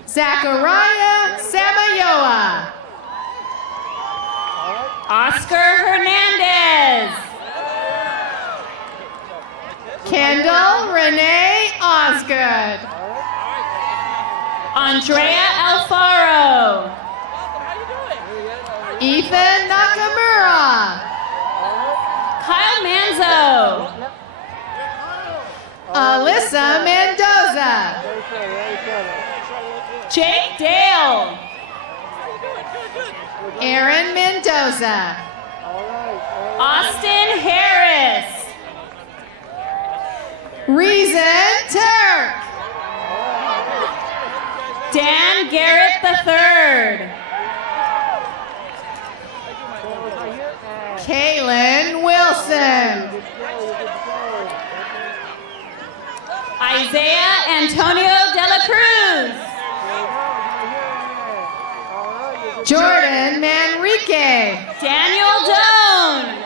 Zachariah Samayoa. Oscar Hernandez. Kendall Renee Osgood. Andrea Alfaro. Ethan Nakamura. Kyle Manzo. Alyssa Mendoza. Jake Dale. Aaron Mendoza. Austin Harris. Reason Turk. Dan Garrett III. Kaylin Wilson. Isaiah Antonio de la Cruz. Jordan Manrique. Daniel Doan.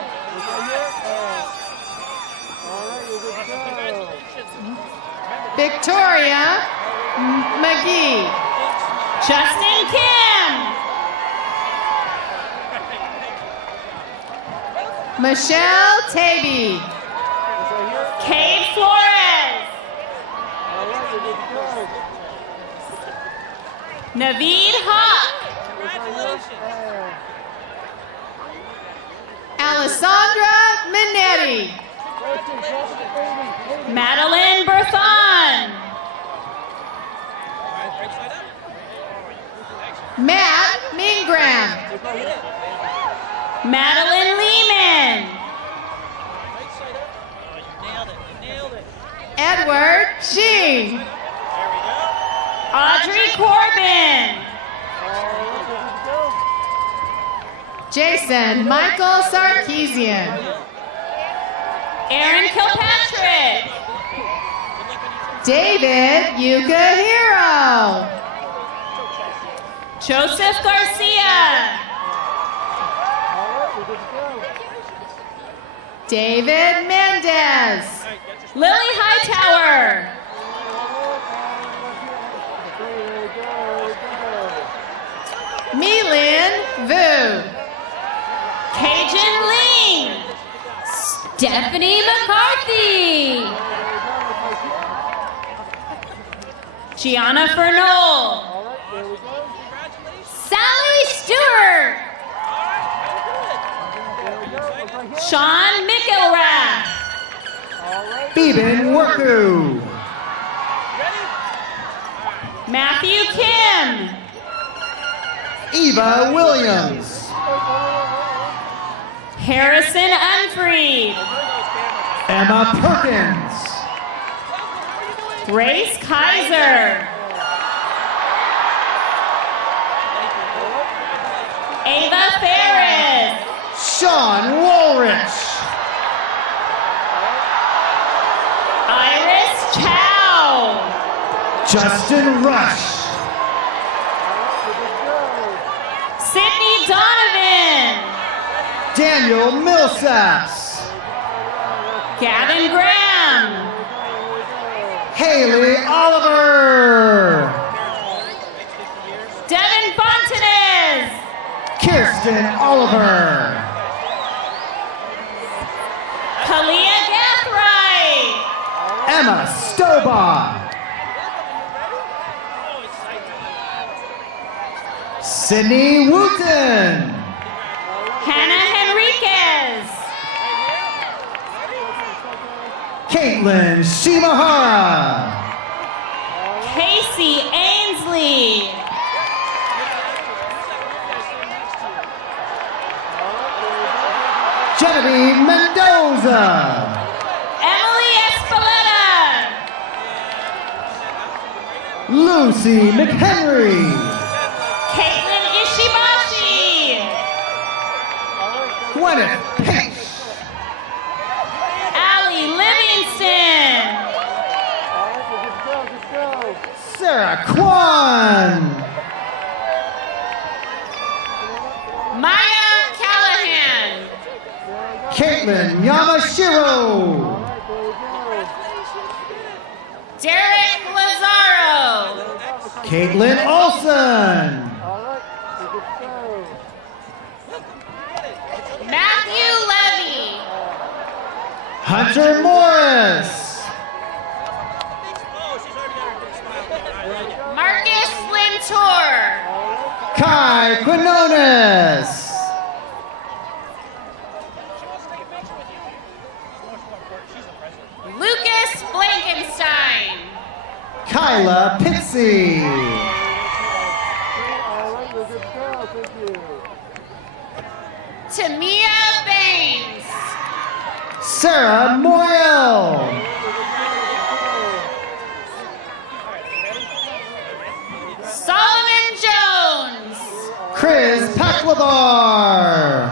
Victoria McGee. Justin Kim. Michelle Taby. Cade Flores. Naveed Hawk. Alessandra Minetti. Madeline Berthon. Matt Mingram. Madeline Lehman. Edward Sheen. Audrey Corbin. Jason Michael Sarkeesian. Aaron Kilpatrick. David Yukahiro. Joseph Garcia. David Mendez. Lily Hightower. Milin Vu. Cajun Ling. Stephanie McCarthy. Gianna Fernol. Sally Stewart. Sean McIlrath. Beeben Worku. Matthew Kim. Eva Williams. Harrison Unfried. Emma Perkins. Grace Kaiser. Ava Ferris. Sean Woolrich. Iris Chow. Justin Rush. Sydney Donovan. Daniel Millsaps. Gavin Graham. Haley Oliver. Devin Fontanez. Kirsten Oliver. Kalia Gathright. Emma Stoba. Sydney Wooten. Hannah Henriquez. Caitlin Shimahara. Casey Ainsley. Genevieve Mendoza. Emily Espeleta. Lucy McHenry. Caitlin Ishibashi. Gwyneth Pace. Allie Livingston. Sarah Kwan. Maya Callahan. Caitlin Yamashiro. Derek Lazaro. Caitlin Olson. Matthew Levy. Hunter Morris. Marcus Lintour. Kai Quinones. Lucas Blankenstein. Kyla Pitsy. Tamia Baines. Sarah Moyle. Solomon Jones. Chris Paklabar.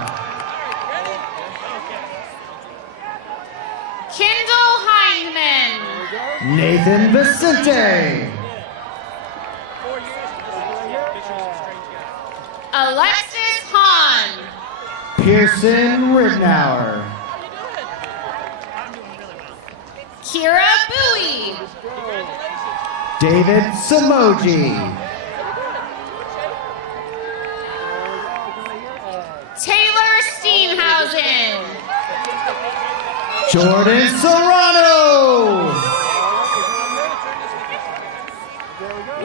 Kendall Hindman. Nathan Vicente. Alexis Hahn. Pearson Rignauer. Kira Bowie. David Samoji. Taylor Steenhausen. Jordan Serrano.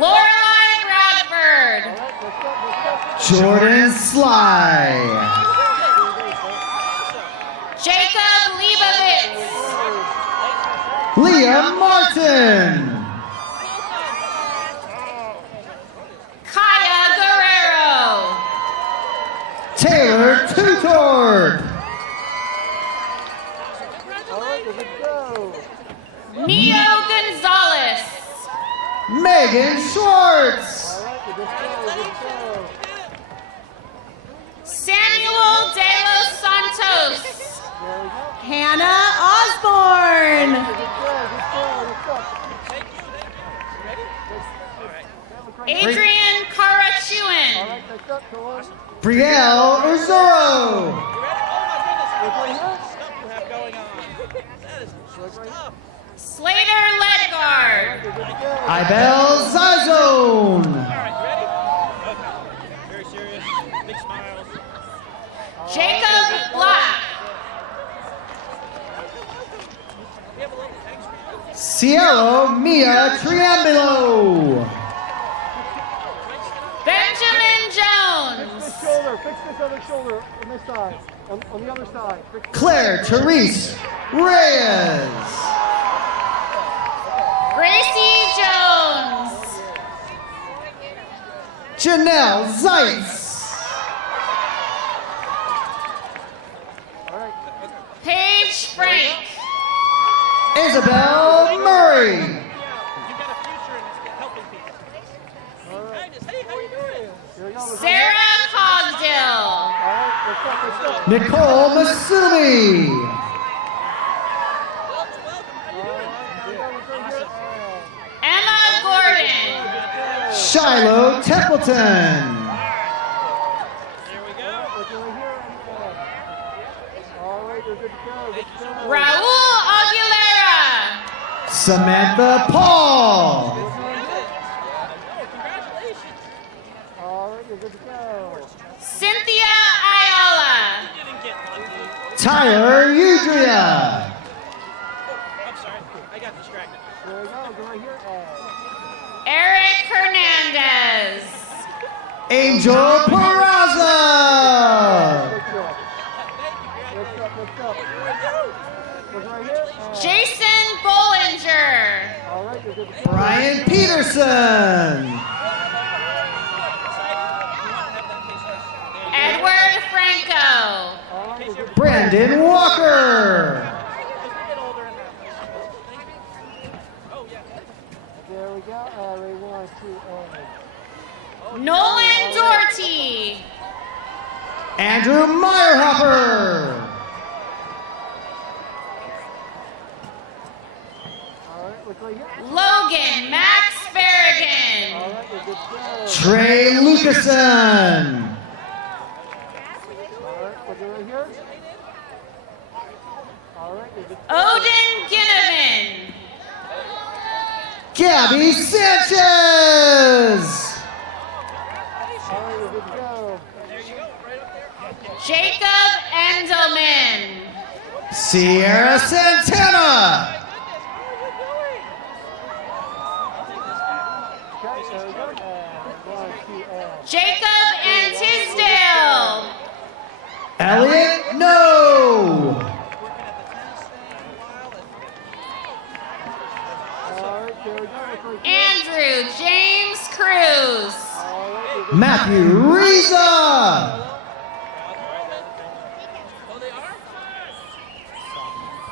Lorelai Bradford. Jordan Sly. Jacob Leibovitz. Leah Martin. Kaya Guerrero. Taylor Tutorp. Neo Gonzalez. Megan Schwartz. Samuel De Los Santos. Hannah Osborne. Adrian Karachuan. Brielle Urzuro. Slater Ledgard. Ibel Zazone. Jacob Black. Cielo Mia Triambulo. Benjamin Jones. Fix this other shoulder on this side. On the other side. Claire Therese Reyes. Gracie Jones. Janelle Zeitz. Paige Frank. Isabel Murray. Sarah Cogdill. Nicole Masumi. Emma Gordon. Shiloh Templeton. Raul Aguilera. Samantha Paul. All right, you're good to go. Cynthia Ayala. Tyler Udria. I'm sorry, I got distracted. There we go. Go right here. Eric Hernandez. Angel Peraza. Lift up. Look right here. Jason Bollinger. All right, you're good to go. Brian Peterson. Edward Franco. Brandon Walker. There we go. We want to Nolan Doherty. Andrew Meyerhopper. All right, look right here. Logan Max Berrigan. All right, you're good to go. Trey Lucason. All right, look right here. All right, you're good to go. Odin Ginnivan. Gabby Sanchez. All right, you're good to go. Jacob Endelman. Sierra Santana. Okay, there we go. Jacob Antisdale. Elliot No. Andrew James Cruz. Matthew Reza.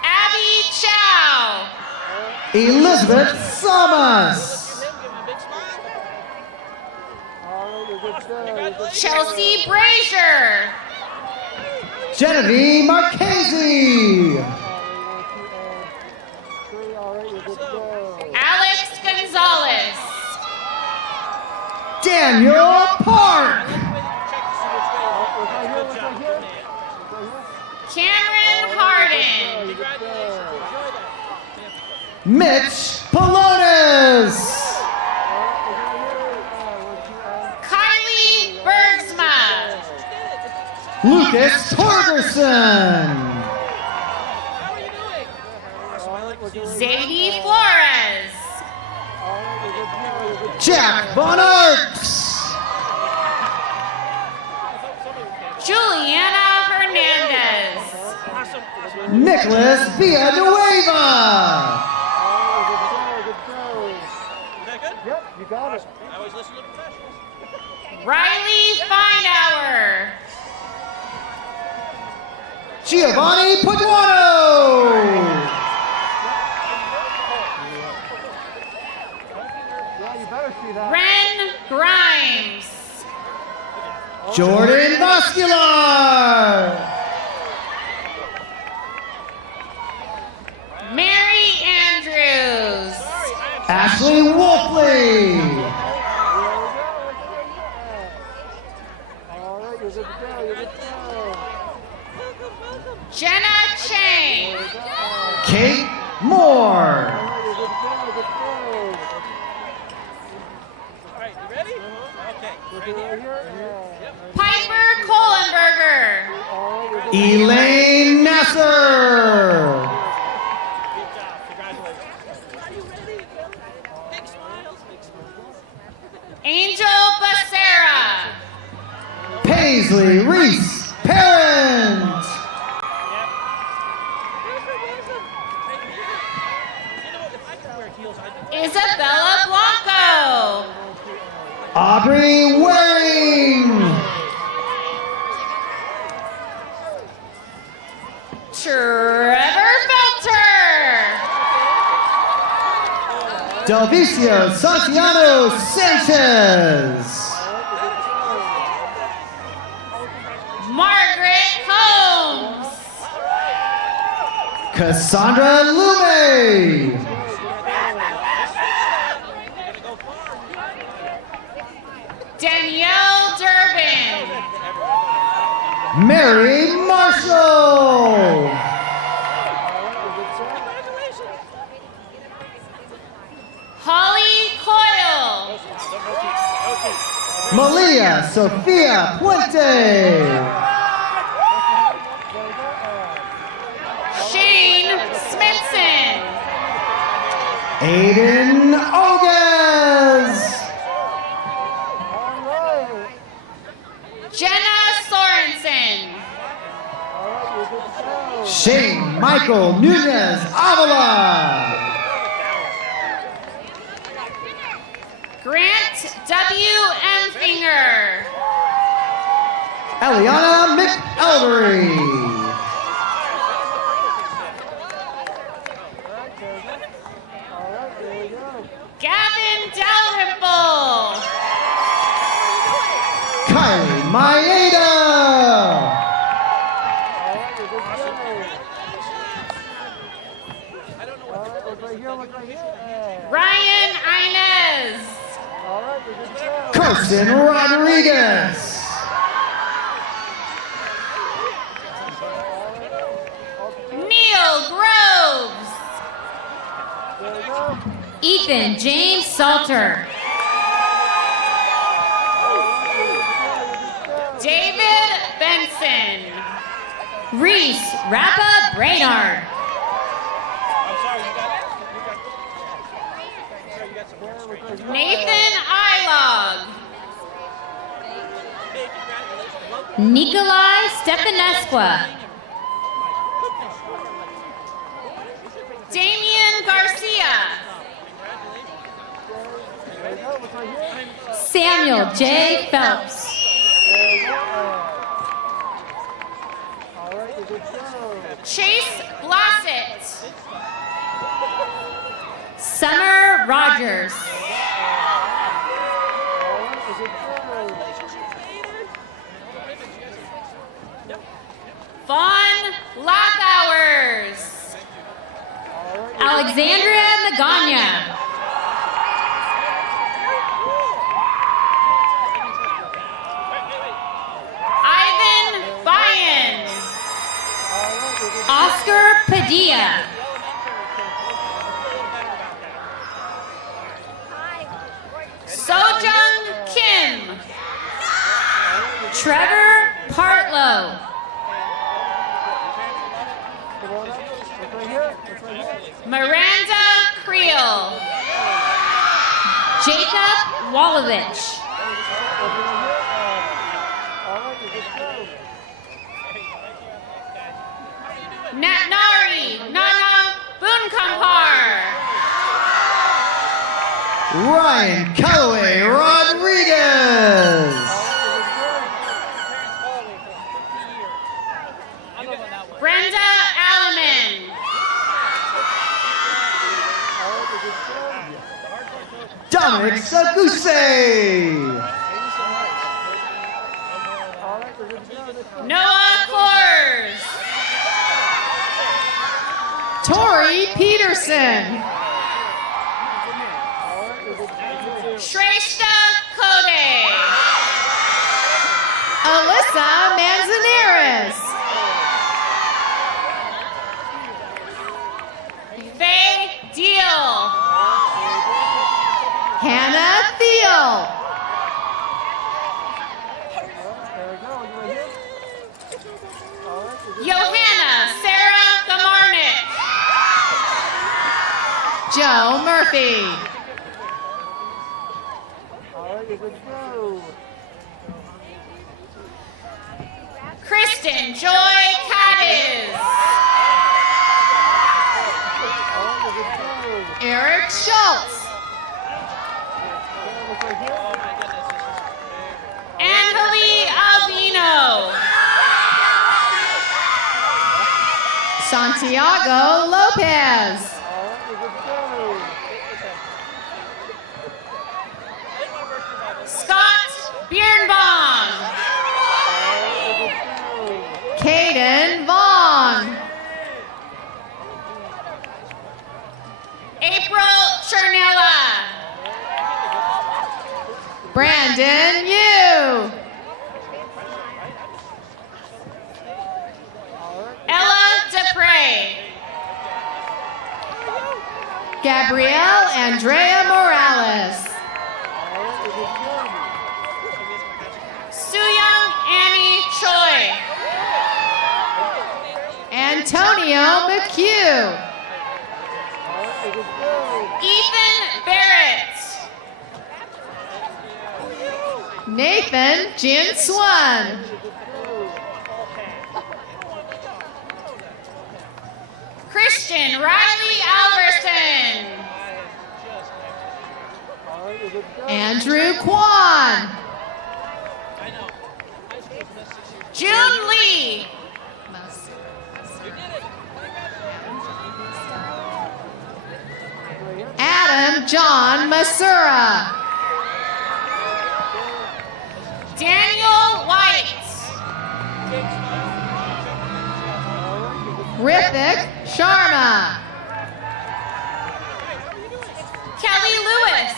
Abby Chow. Elizabeth Samas. All right, you're good to go. Chelsea Brazier. Genevieve Marchese. All right, you're good to go. Alex Gonzalez. Daniel Park. Cameron Harden. Mitch Polonis. Kylie Bergsma. Lucas Torgerson. Zadie Flores. Jack Von Arps. Juliana Hernandez. Nicholas Villanueva. Yep, you got it. I always listen to professionals. Riley Feinauer. Giovanni Paduano. Yeah, you better see that. Ren Grimes. Jordan Vascular. Mary Andrews. Ashley Wolfley. All right, you're good to go. You're good to go. Jenna Chang. Kate Moore. You're good to go. Good to go. All right, you ready? Okay. Look right here. Piper Kohlenberger. Elaine Nasser. Good job. Congratulations. Are you ready? Big smiles. Big smiles. Angel Becerra. Paisley Reese Parent. Isabella Blanco. Aubrey Waring. Trevor Felter. Delvicio Santiano Sanchez. Margaret Holmes. Cassandra Lume. Danielle Durbin. Mary Marshall. Malia Sofia Puente. Shane Smithson. Aiden Ogas. Jenna Sorensen. Shane Michael Nunez Avila. Grant W. Emfinger. Eliana McElvery. Gavin Dalrymple. Kylie Maeda. Ryan Inez. Carson Rodriguez. Neil Groves. Ethan James Salter. David Benson. Reese Rappa Brainard. Nathan Ilog. Nikolai Stefanesqua. Damian Garcia. Samuel J. Phelps. Chase Blassett. Summer Rogers. Vaughn Lathowers. Alexandria Magana. Ivan Bayan. Oscar Padilla. Sojung Kim. Trevor Partlow. Miranda Creel. Jacob Walovich. Natnari Nana Bunkampar. Ryan Calloway Rodriguez. Brenda Alleman. Dominic Saguse. Noah Kors. Tori Peterson. Shrestha Kode. Alyssa Manzanares. Faye Deal. Hannah Thiel. Johanna Sarah Gamarnik. Joe Murphy. Kristen Joy Cadiz. Eric Schultz. Annalie Albino. Santiago Lopez. Scott Birnbaum. Caden Vaughn. April Chernilla. Brandon Yu. Ella Dupre. Gabrielle Andrea Morales. Q. Ethan Barrett. Nathan Jin Swan. Christian Riley Alverson. Andrew Kwan. June Lee. Adam John Masura. Daniel White. Rithik Sharma. Kelly Lewis.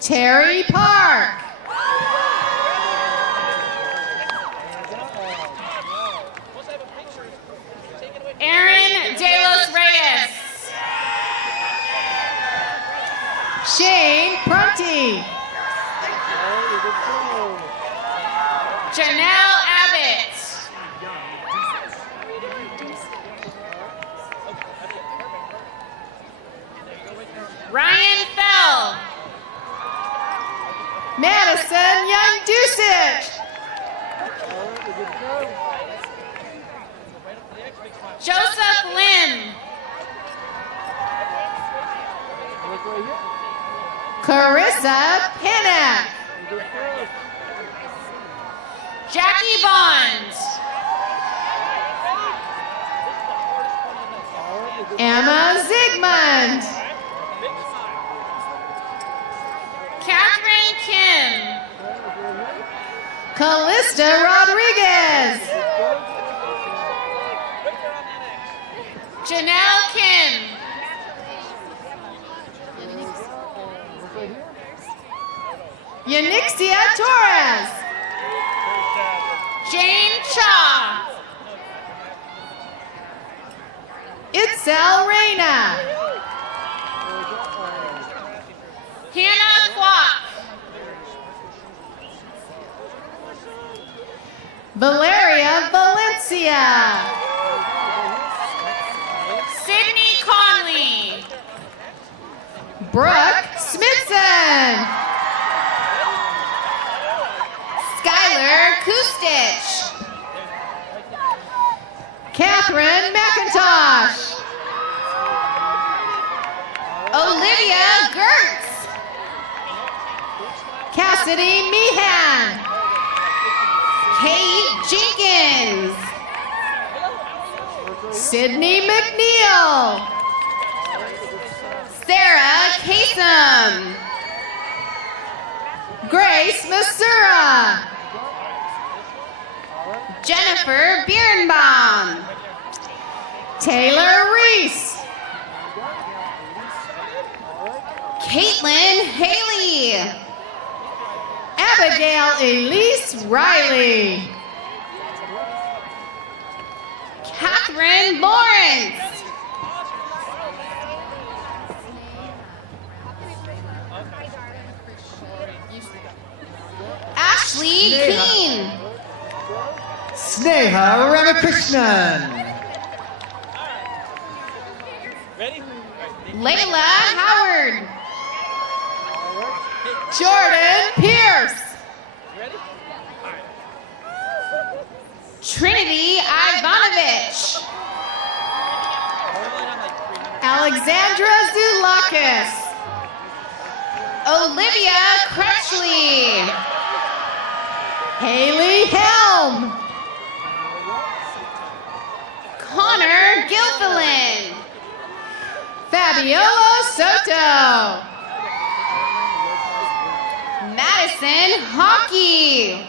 Terry Park. Aaron De Los Reyes. Shane Prunty. Janelle Abbott. Ryan Fell. Madison Young Dusich. Joseph Lim. Carissa Pinnock. Jackie Bond. Emma Zygmunt. Catherine Kim. Callista Rodriguez. Janelle Kim. Yanixia Torres. Jane Cha. Itzel Reyna. Hannah Kwok. Valeria Valencia. Sydney Conley. Brooke Smithson. Skylar Kustich. Catherine McIntosh. Olivia Gertz. Cassidy Meehan. Kate Jenkins. Sydney McNeil. Sarah Kasem. Grace Masura. Jennifer Birnbaum. Taylor Reese. Caitlin Haley. Abigail Elise Riley. Catherine Lawrence. Ashley Keene. Sneha Ramakrishnan. Ready? Layla Howard. Jordan Pierce. You ready? All right. Trinity Ivanovich. Alexandra Zulakis. Olivia Crutchley. Haley Helm. Connor Gilfillan. Fabiola Soto. Madison Hockey.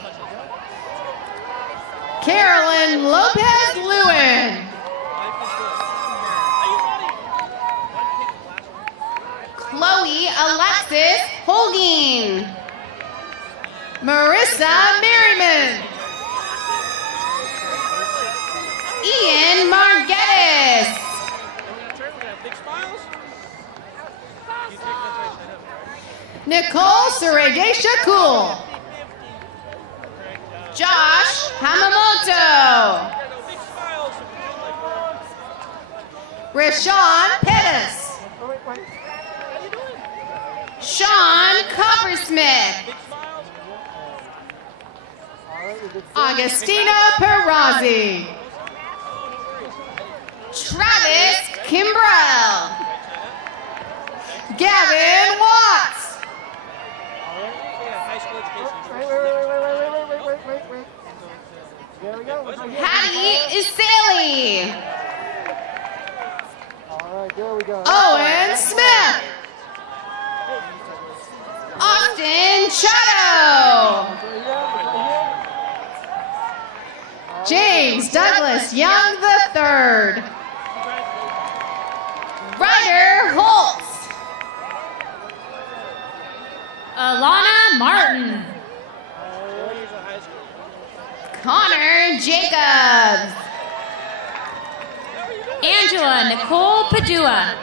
Carolyn Lopez Lewin. Chloe Alexis Holguin. Marissa Merriman. Ian Margettis. Big smiles. Nicole Suregesha Cool. Josh Hamamoto. Rashawn Pettis. Sean Coppersmith. Augustina Perazzi. Travis Kimbrell. Gavin Watts. Hattie Isali. Owen Smith. Austin Chatto. James Douglas Young III. Ryder Holtz. Alana Martin. Connor Jacobs. Angela Nicole Padua.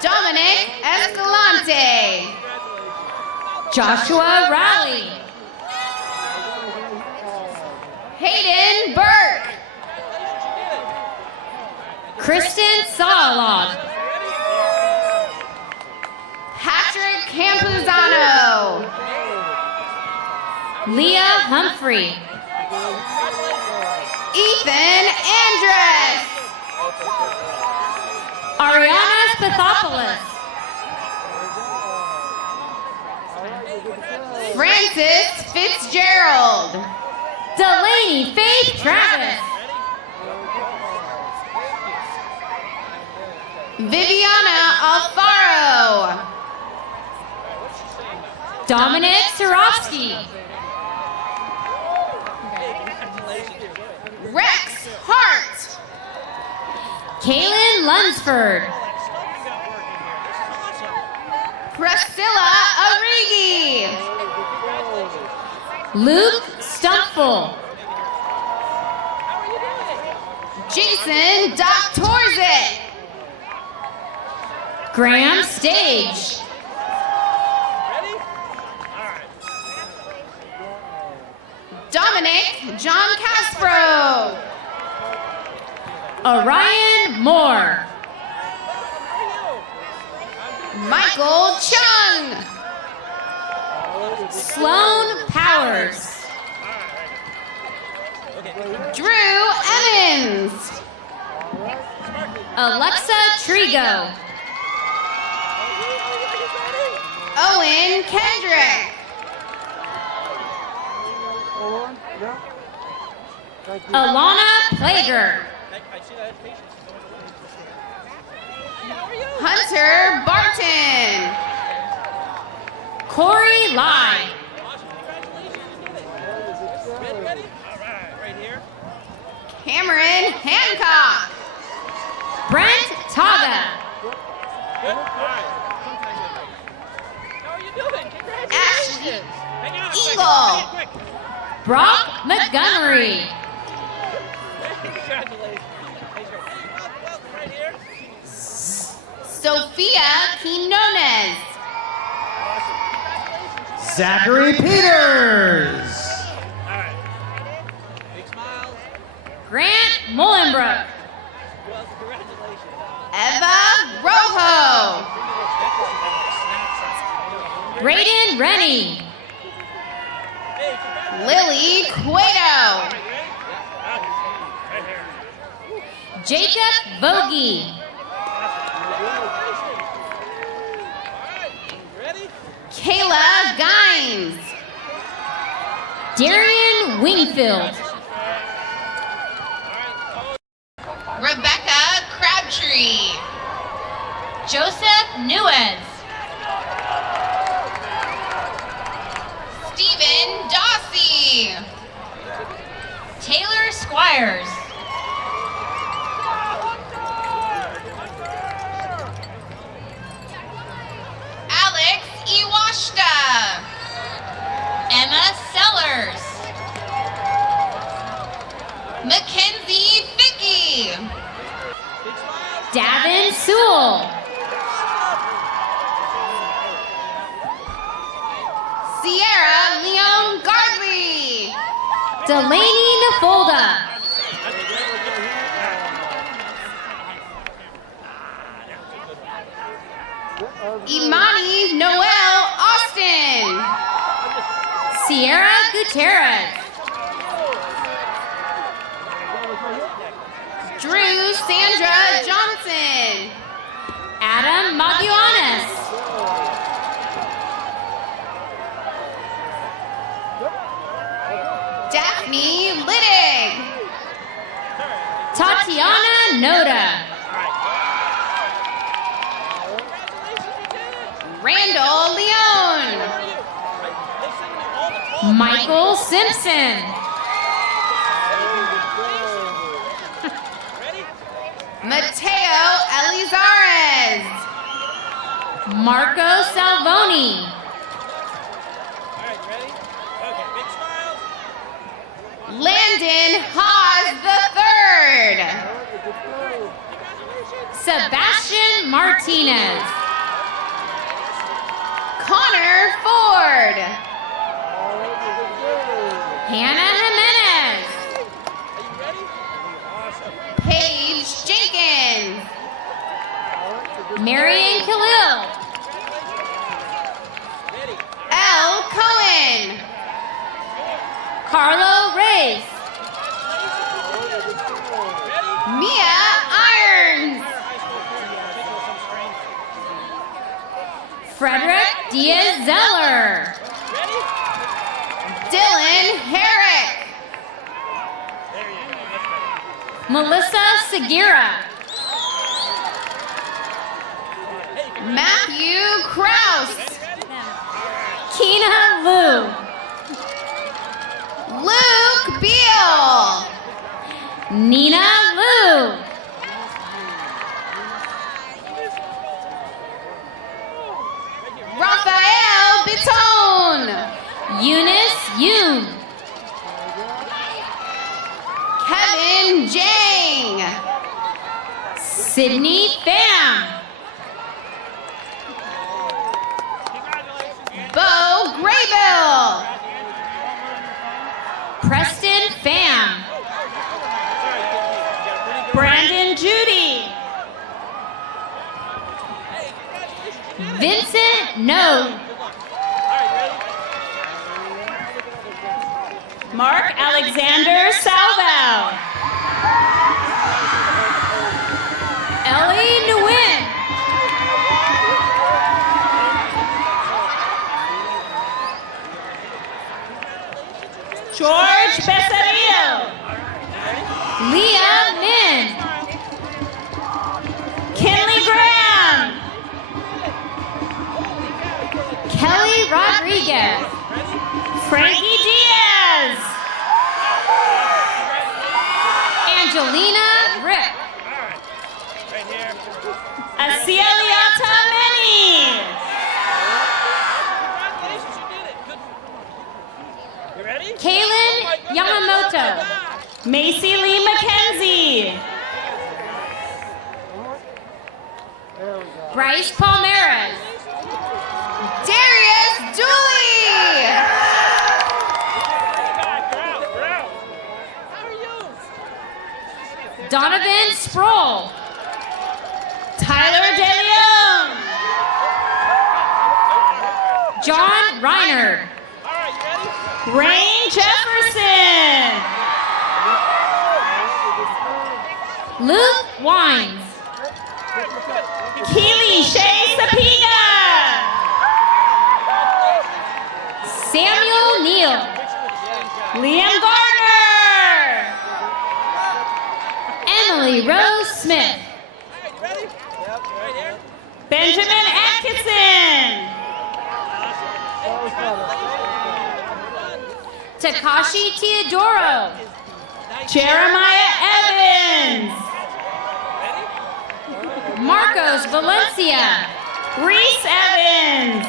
Dominic Escalante. Joshua Rowley. Hayden Burke. Kristen Salad. Patrick Campuzano. Leah Humphrey. Ethan Andress. Ariana Spathopoulos. Francis Fitzgerald. Delaney Faith Travis. Viviana Alfaro. Dominic Surofsky. Rex Hart. Kaylin Lunsford. Priscilla Arrighi. Luke Stumpful. Jason Doctorzik. Graham Stage. Dominic John Caspro. Orion Moore. Michael Chung. Sloan Powers. Drew Emmons. Alexa Trigo. Owen Kendrick. Alana Plager. Hunter Barton. Corey Lai. Cameron Hancock. Brent Taga. Ashley Eagle. Brock Montgomery. Sophia Quinones. Zachary Peters. Grant Mullenbrook. Eva Rojo. Brayden Rennie. Lily Cueto. Jacob Vogie. Kayla Gines. Darian Wingfield. Rebecca Crabtree. Joseph Nuez. Stephen Dossie. Taylor Squires. Alex Iwashita. Emma Sellers. Mackenzie Fickey. Davin Sewell. Sierra Leon Gardner. Delaney Nafolda. Imani Noel Austin. Sierra Gutierrez. Drew Sandra Johnson. Adam Maguanes. Daphne Littig. Tatiana Noda. Randall Leone. Michael Simpson. Mateo Elizares. Marco Salvoni. Landon Haas III. Sebastian Martinez. Connor Ford. Hannah Jimenez. Paige Jenkins. Marion Khalil. Elle Cohen. Carlo Reyes. Mia Irons. Frederick Diaz-Zeller. Dylan Herrick. Melissa Segura. Matthew Kraus. Keena Liu. Luke Beal. Nina Liu. Raphael Bitone. Eunice Yoon. Kevin Jang. Sydney Pham. Bo Graybill. Preston Pham. Brandon Judy. Vincent No. Mark Alexander Salval. Ellie Nguyen. George Becerril. Leah Min. Kinley Graham. Kelly Rodriguez. Frankie Diaz. Angelina Rip. Asieliata Meni. Kaylin Yamamoto. Macy Lee McKenzie. Bryce Palmeras. Darius Dooley. Donovan Sproul. Tyler DeLeon. John Reiner. Rain Jefferson. Luke Wines. Keely Shea Sapiga. Samuel Neal. Liam Gardner. Emily Rose Smith. Benjamin Atkinson. Takashi Teodoro. Jeremiah Evans. Marcos Valencia. Reese Evans.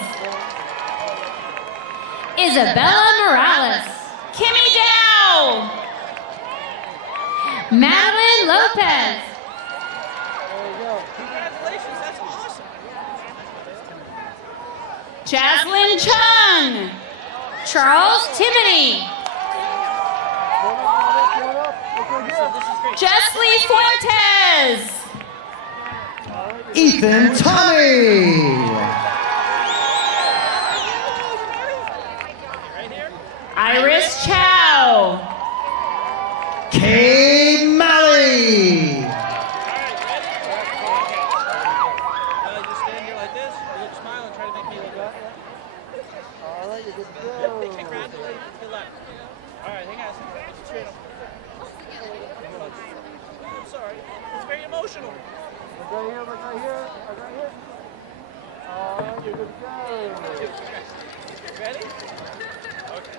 Isabella Morales. Kimmy Dow. Madeline Lopez. Congratulations, that's awesome. Jaslyn Chung. Charles Timoney. Jessley Fuentes. Ethan Tommy. Iris Chow. Kay Malley. You stand here like this, you look smile and try to make me look up. All right, you're good to go. Congratulations. Good luck. All right, hang on a second. Straight up. I'm sorry. It's very emotional. Look right here, look right here, look right here. All right, you're good to go. Ready? Okay.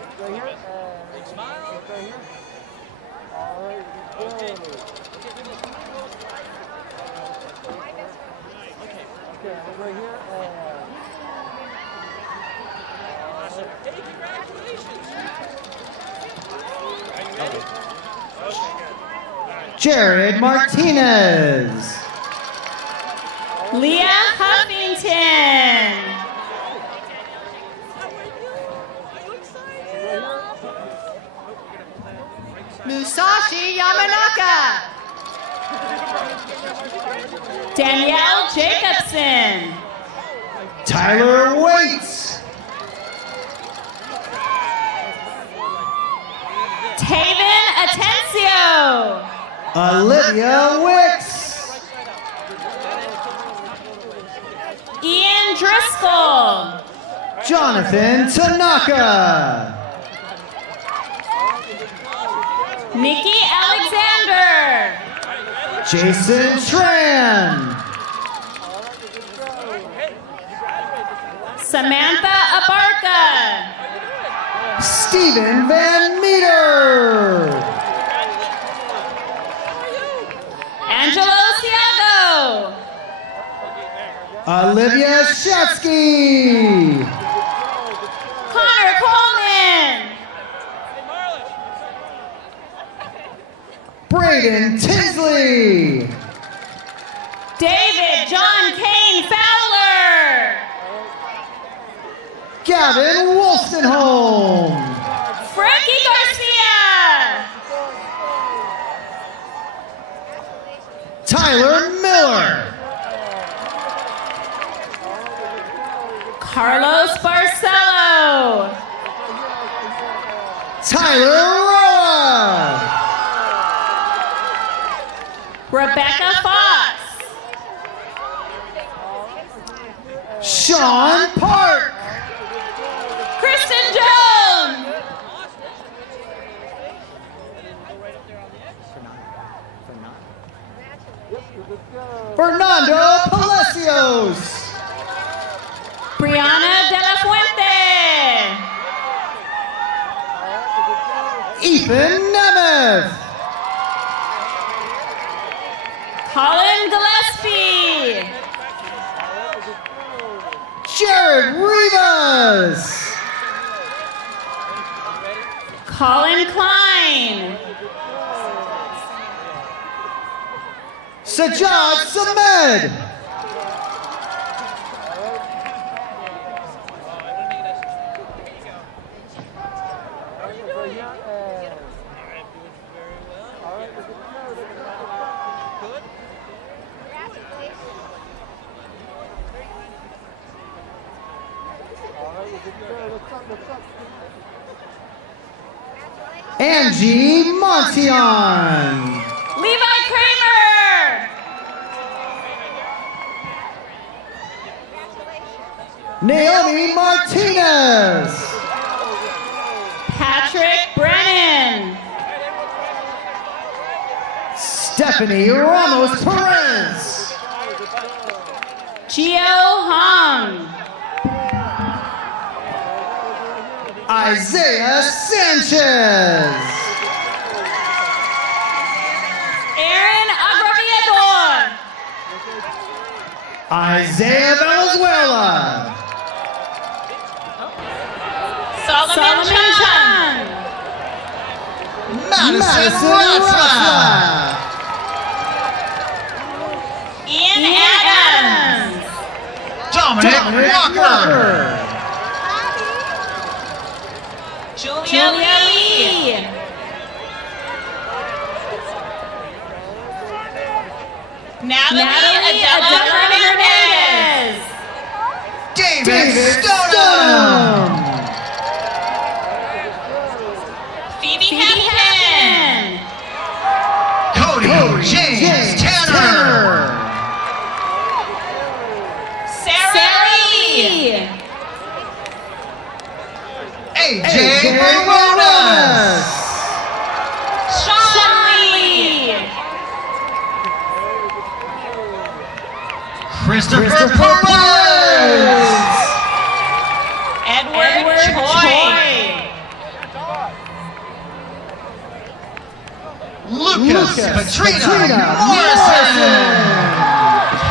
Look right here. Big smile. Look right here. All right, you're good to go. Okay, look right here. Awesome. Hey, congratulations. Are you ready? Okay, good. Jared Martinez. Leah Huffington. Musashi Yamanaka. Danielle Jacobson. Tyler Waits. Taven Atencio. Olivia Wicks. Ian Driscoll. Jonathan Tanaka. Nikki Alexander. Jason Tran. Samantha Abarca. Stephen Van Meter. Angelo Ciago. Olivia Shatsky. Connor Coleman. Braden Tinsley. David John Kane Fowler. Gavin Wolstenholme. Frankie Garcia. Tyler Miller. Carlos Barcelo. Tyler Roa. Rebecca Fox. Sean Park. Kristen Jones. Fernando Palacios. Brianna De La Fuente. Ethan Nemeth. Colin Gillespie. Jared Rivas. Colin Klein. Sajad Samed. Angie Montion. Levi Kramer. Naomi Martinez. Patrick Brennan. Stephanie Ramos Perez. Gio Hong. Isaiah Sanchez. Aaron Agraviador. Isaiah Valenzuela. Solomon Chan. Madison Rafa. Ian Adams. Dominic Walker. Julia Lee. Natalie Adela Hernandez. David Stoneham. Phoebe Hampton. Cody James Tanner. Sarah Lee. AJ Baronas. Sean Lee. Christopher Perez. Edward Choi. Lucas Patrina Morrison.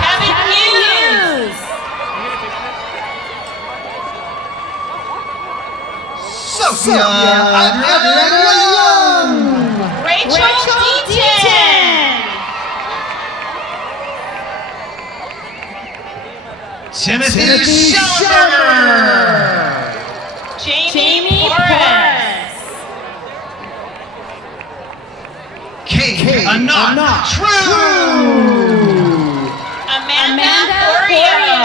Kevin Hughes. Sophia Adriana Young. Rachel Deaton. Timothy Schellenberger. Jamie Porras. Kate Anat True. Amanda Corio.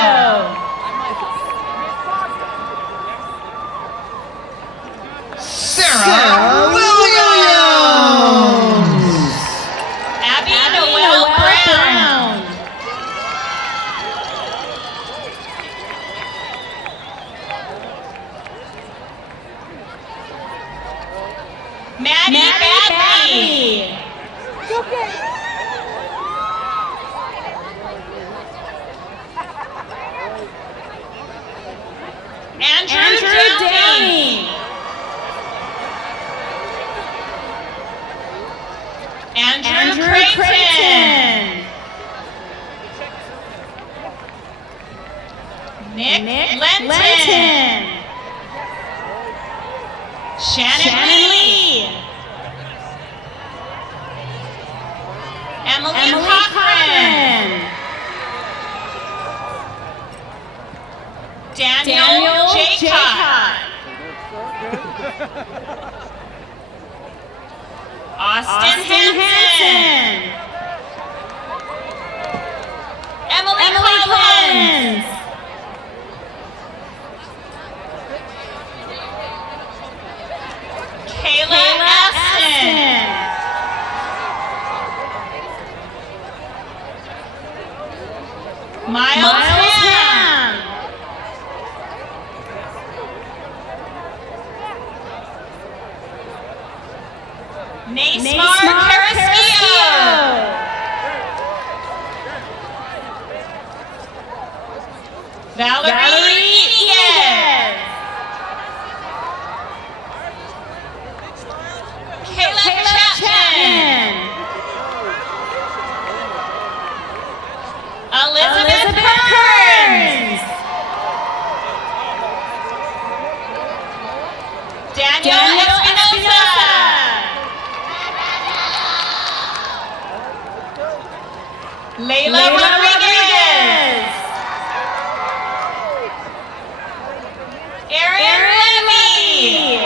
Sarah Williams. Abby Noel Brown. Maddie Badley. Andrew Downey. Andrew Creighton. Nick Lenton. Shannon Lee. Emily Cochran. Daniel Jaycott. Austin Hansen. Emily Collins. Kayla Aston. Miles Ham. Naismar Carrasquillo. Valerie Diaz. Kayla Chapman. Elizabeth Burns. Daniel Espinosa. Layla Rodriguez. Aaron Levy.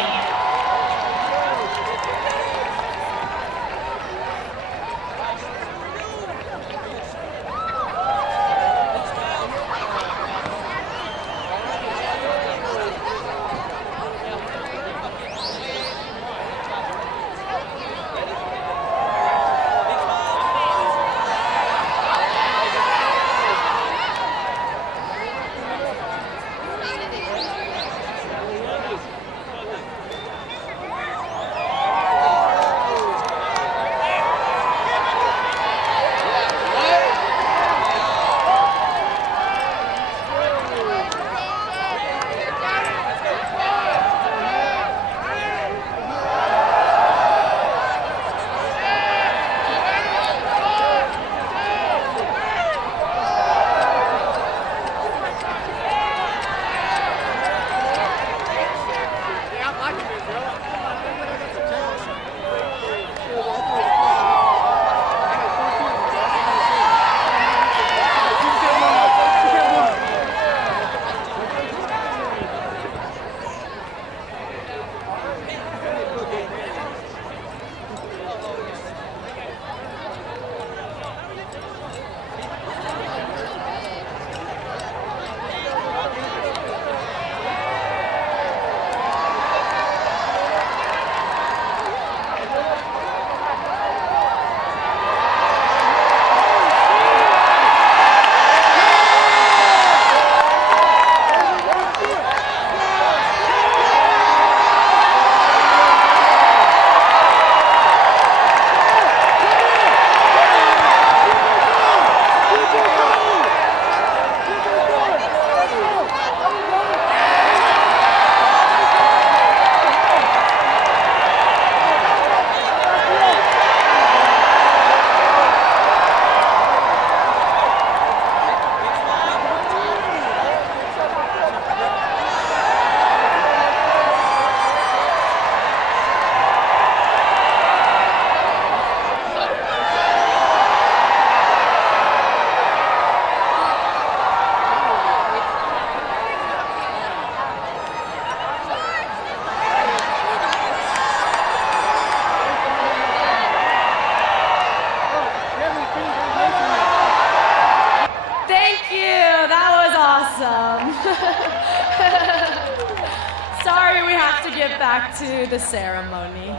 have to get back to the ceremony.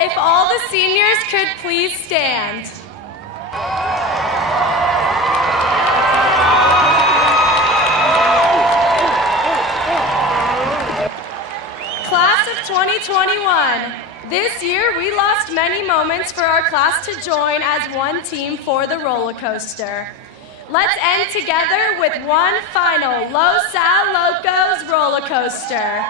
If all the seniors could please stand. Class of 2021. This year, we lost many moments for our class to join as one team for the roller coaster. Let's end together with one final Los Al Locos roller coaster.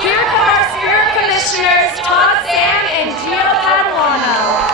Here come our spirit commissioners, Todd Sam and Gio Paduano.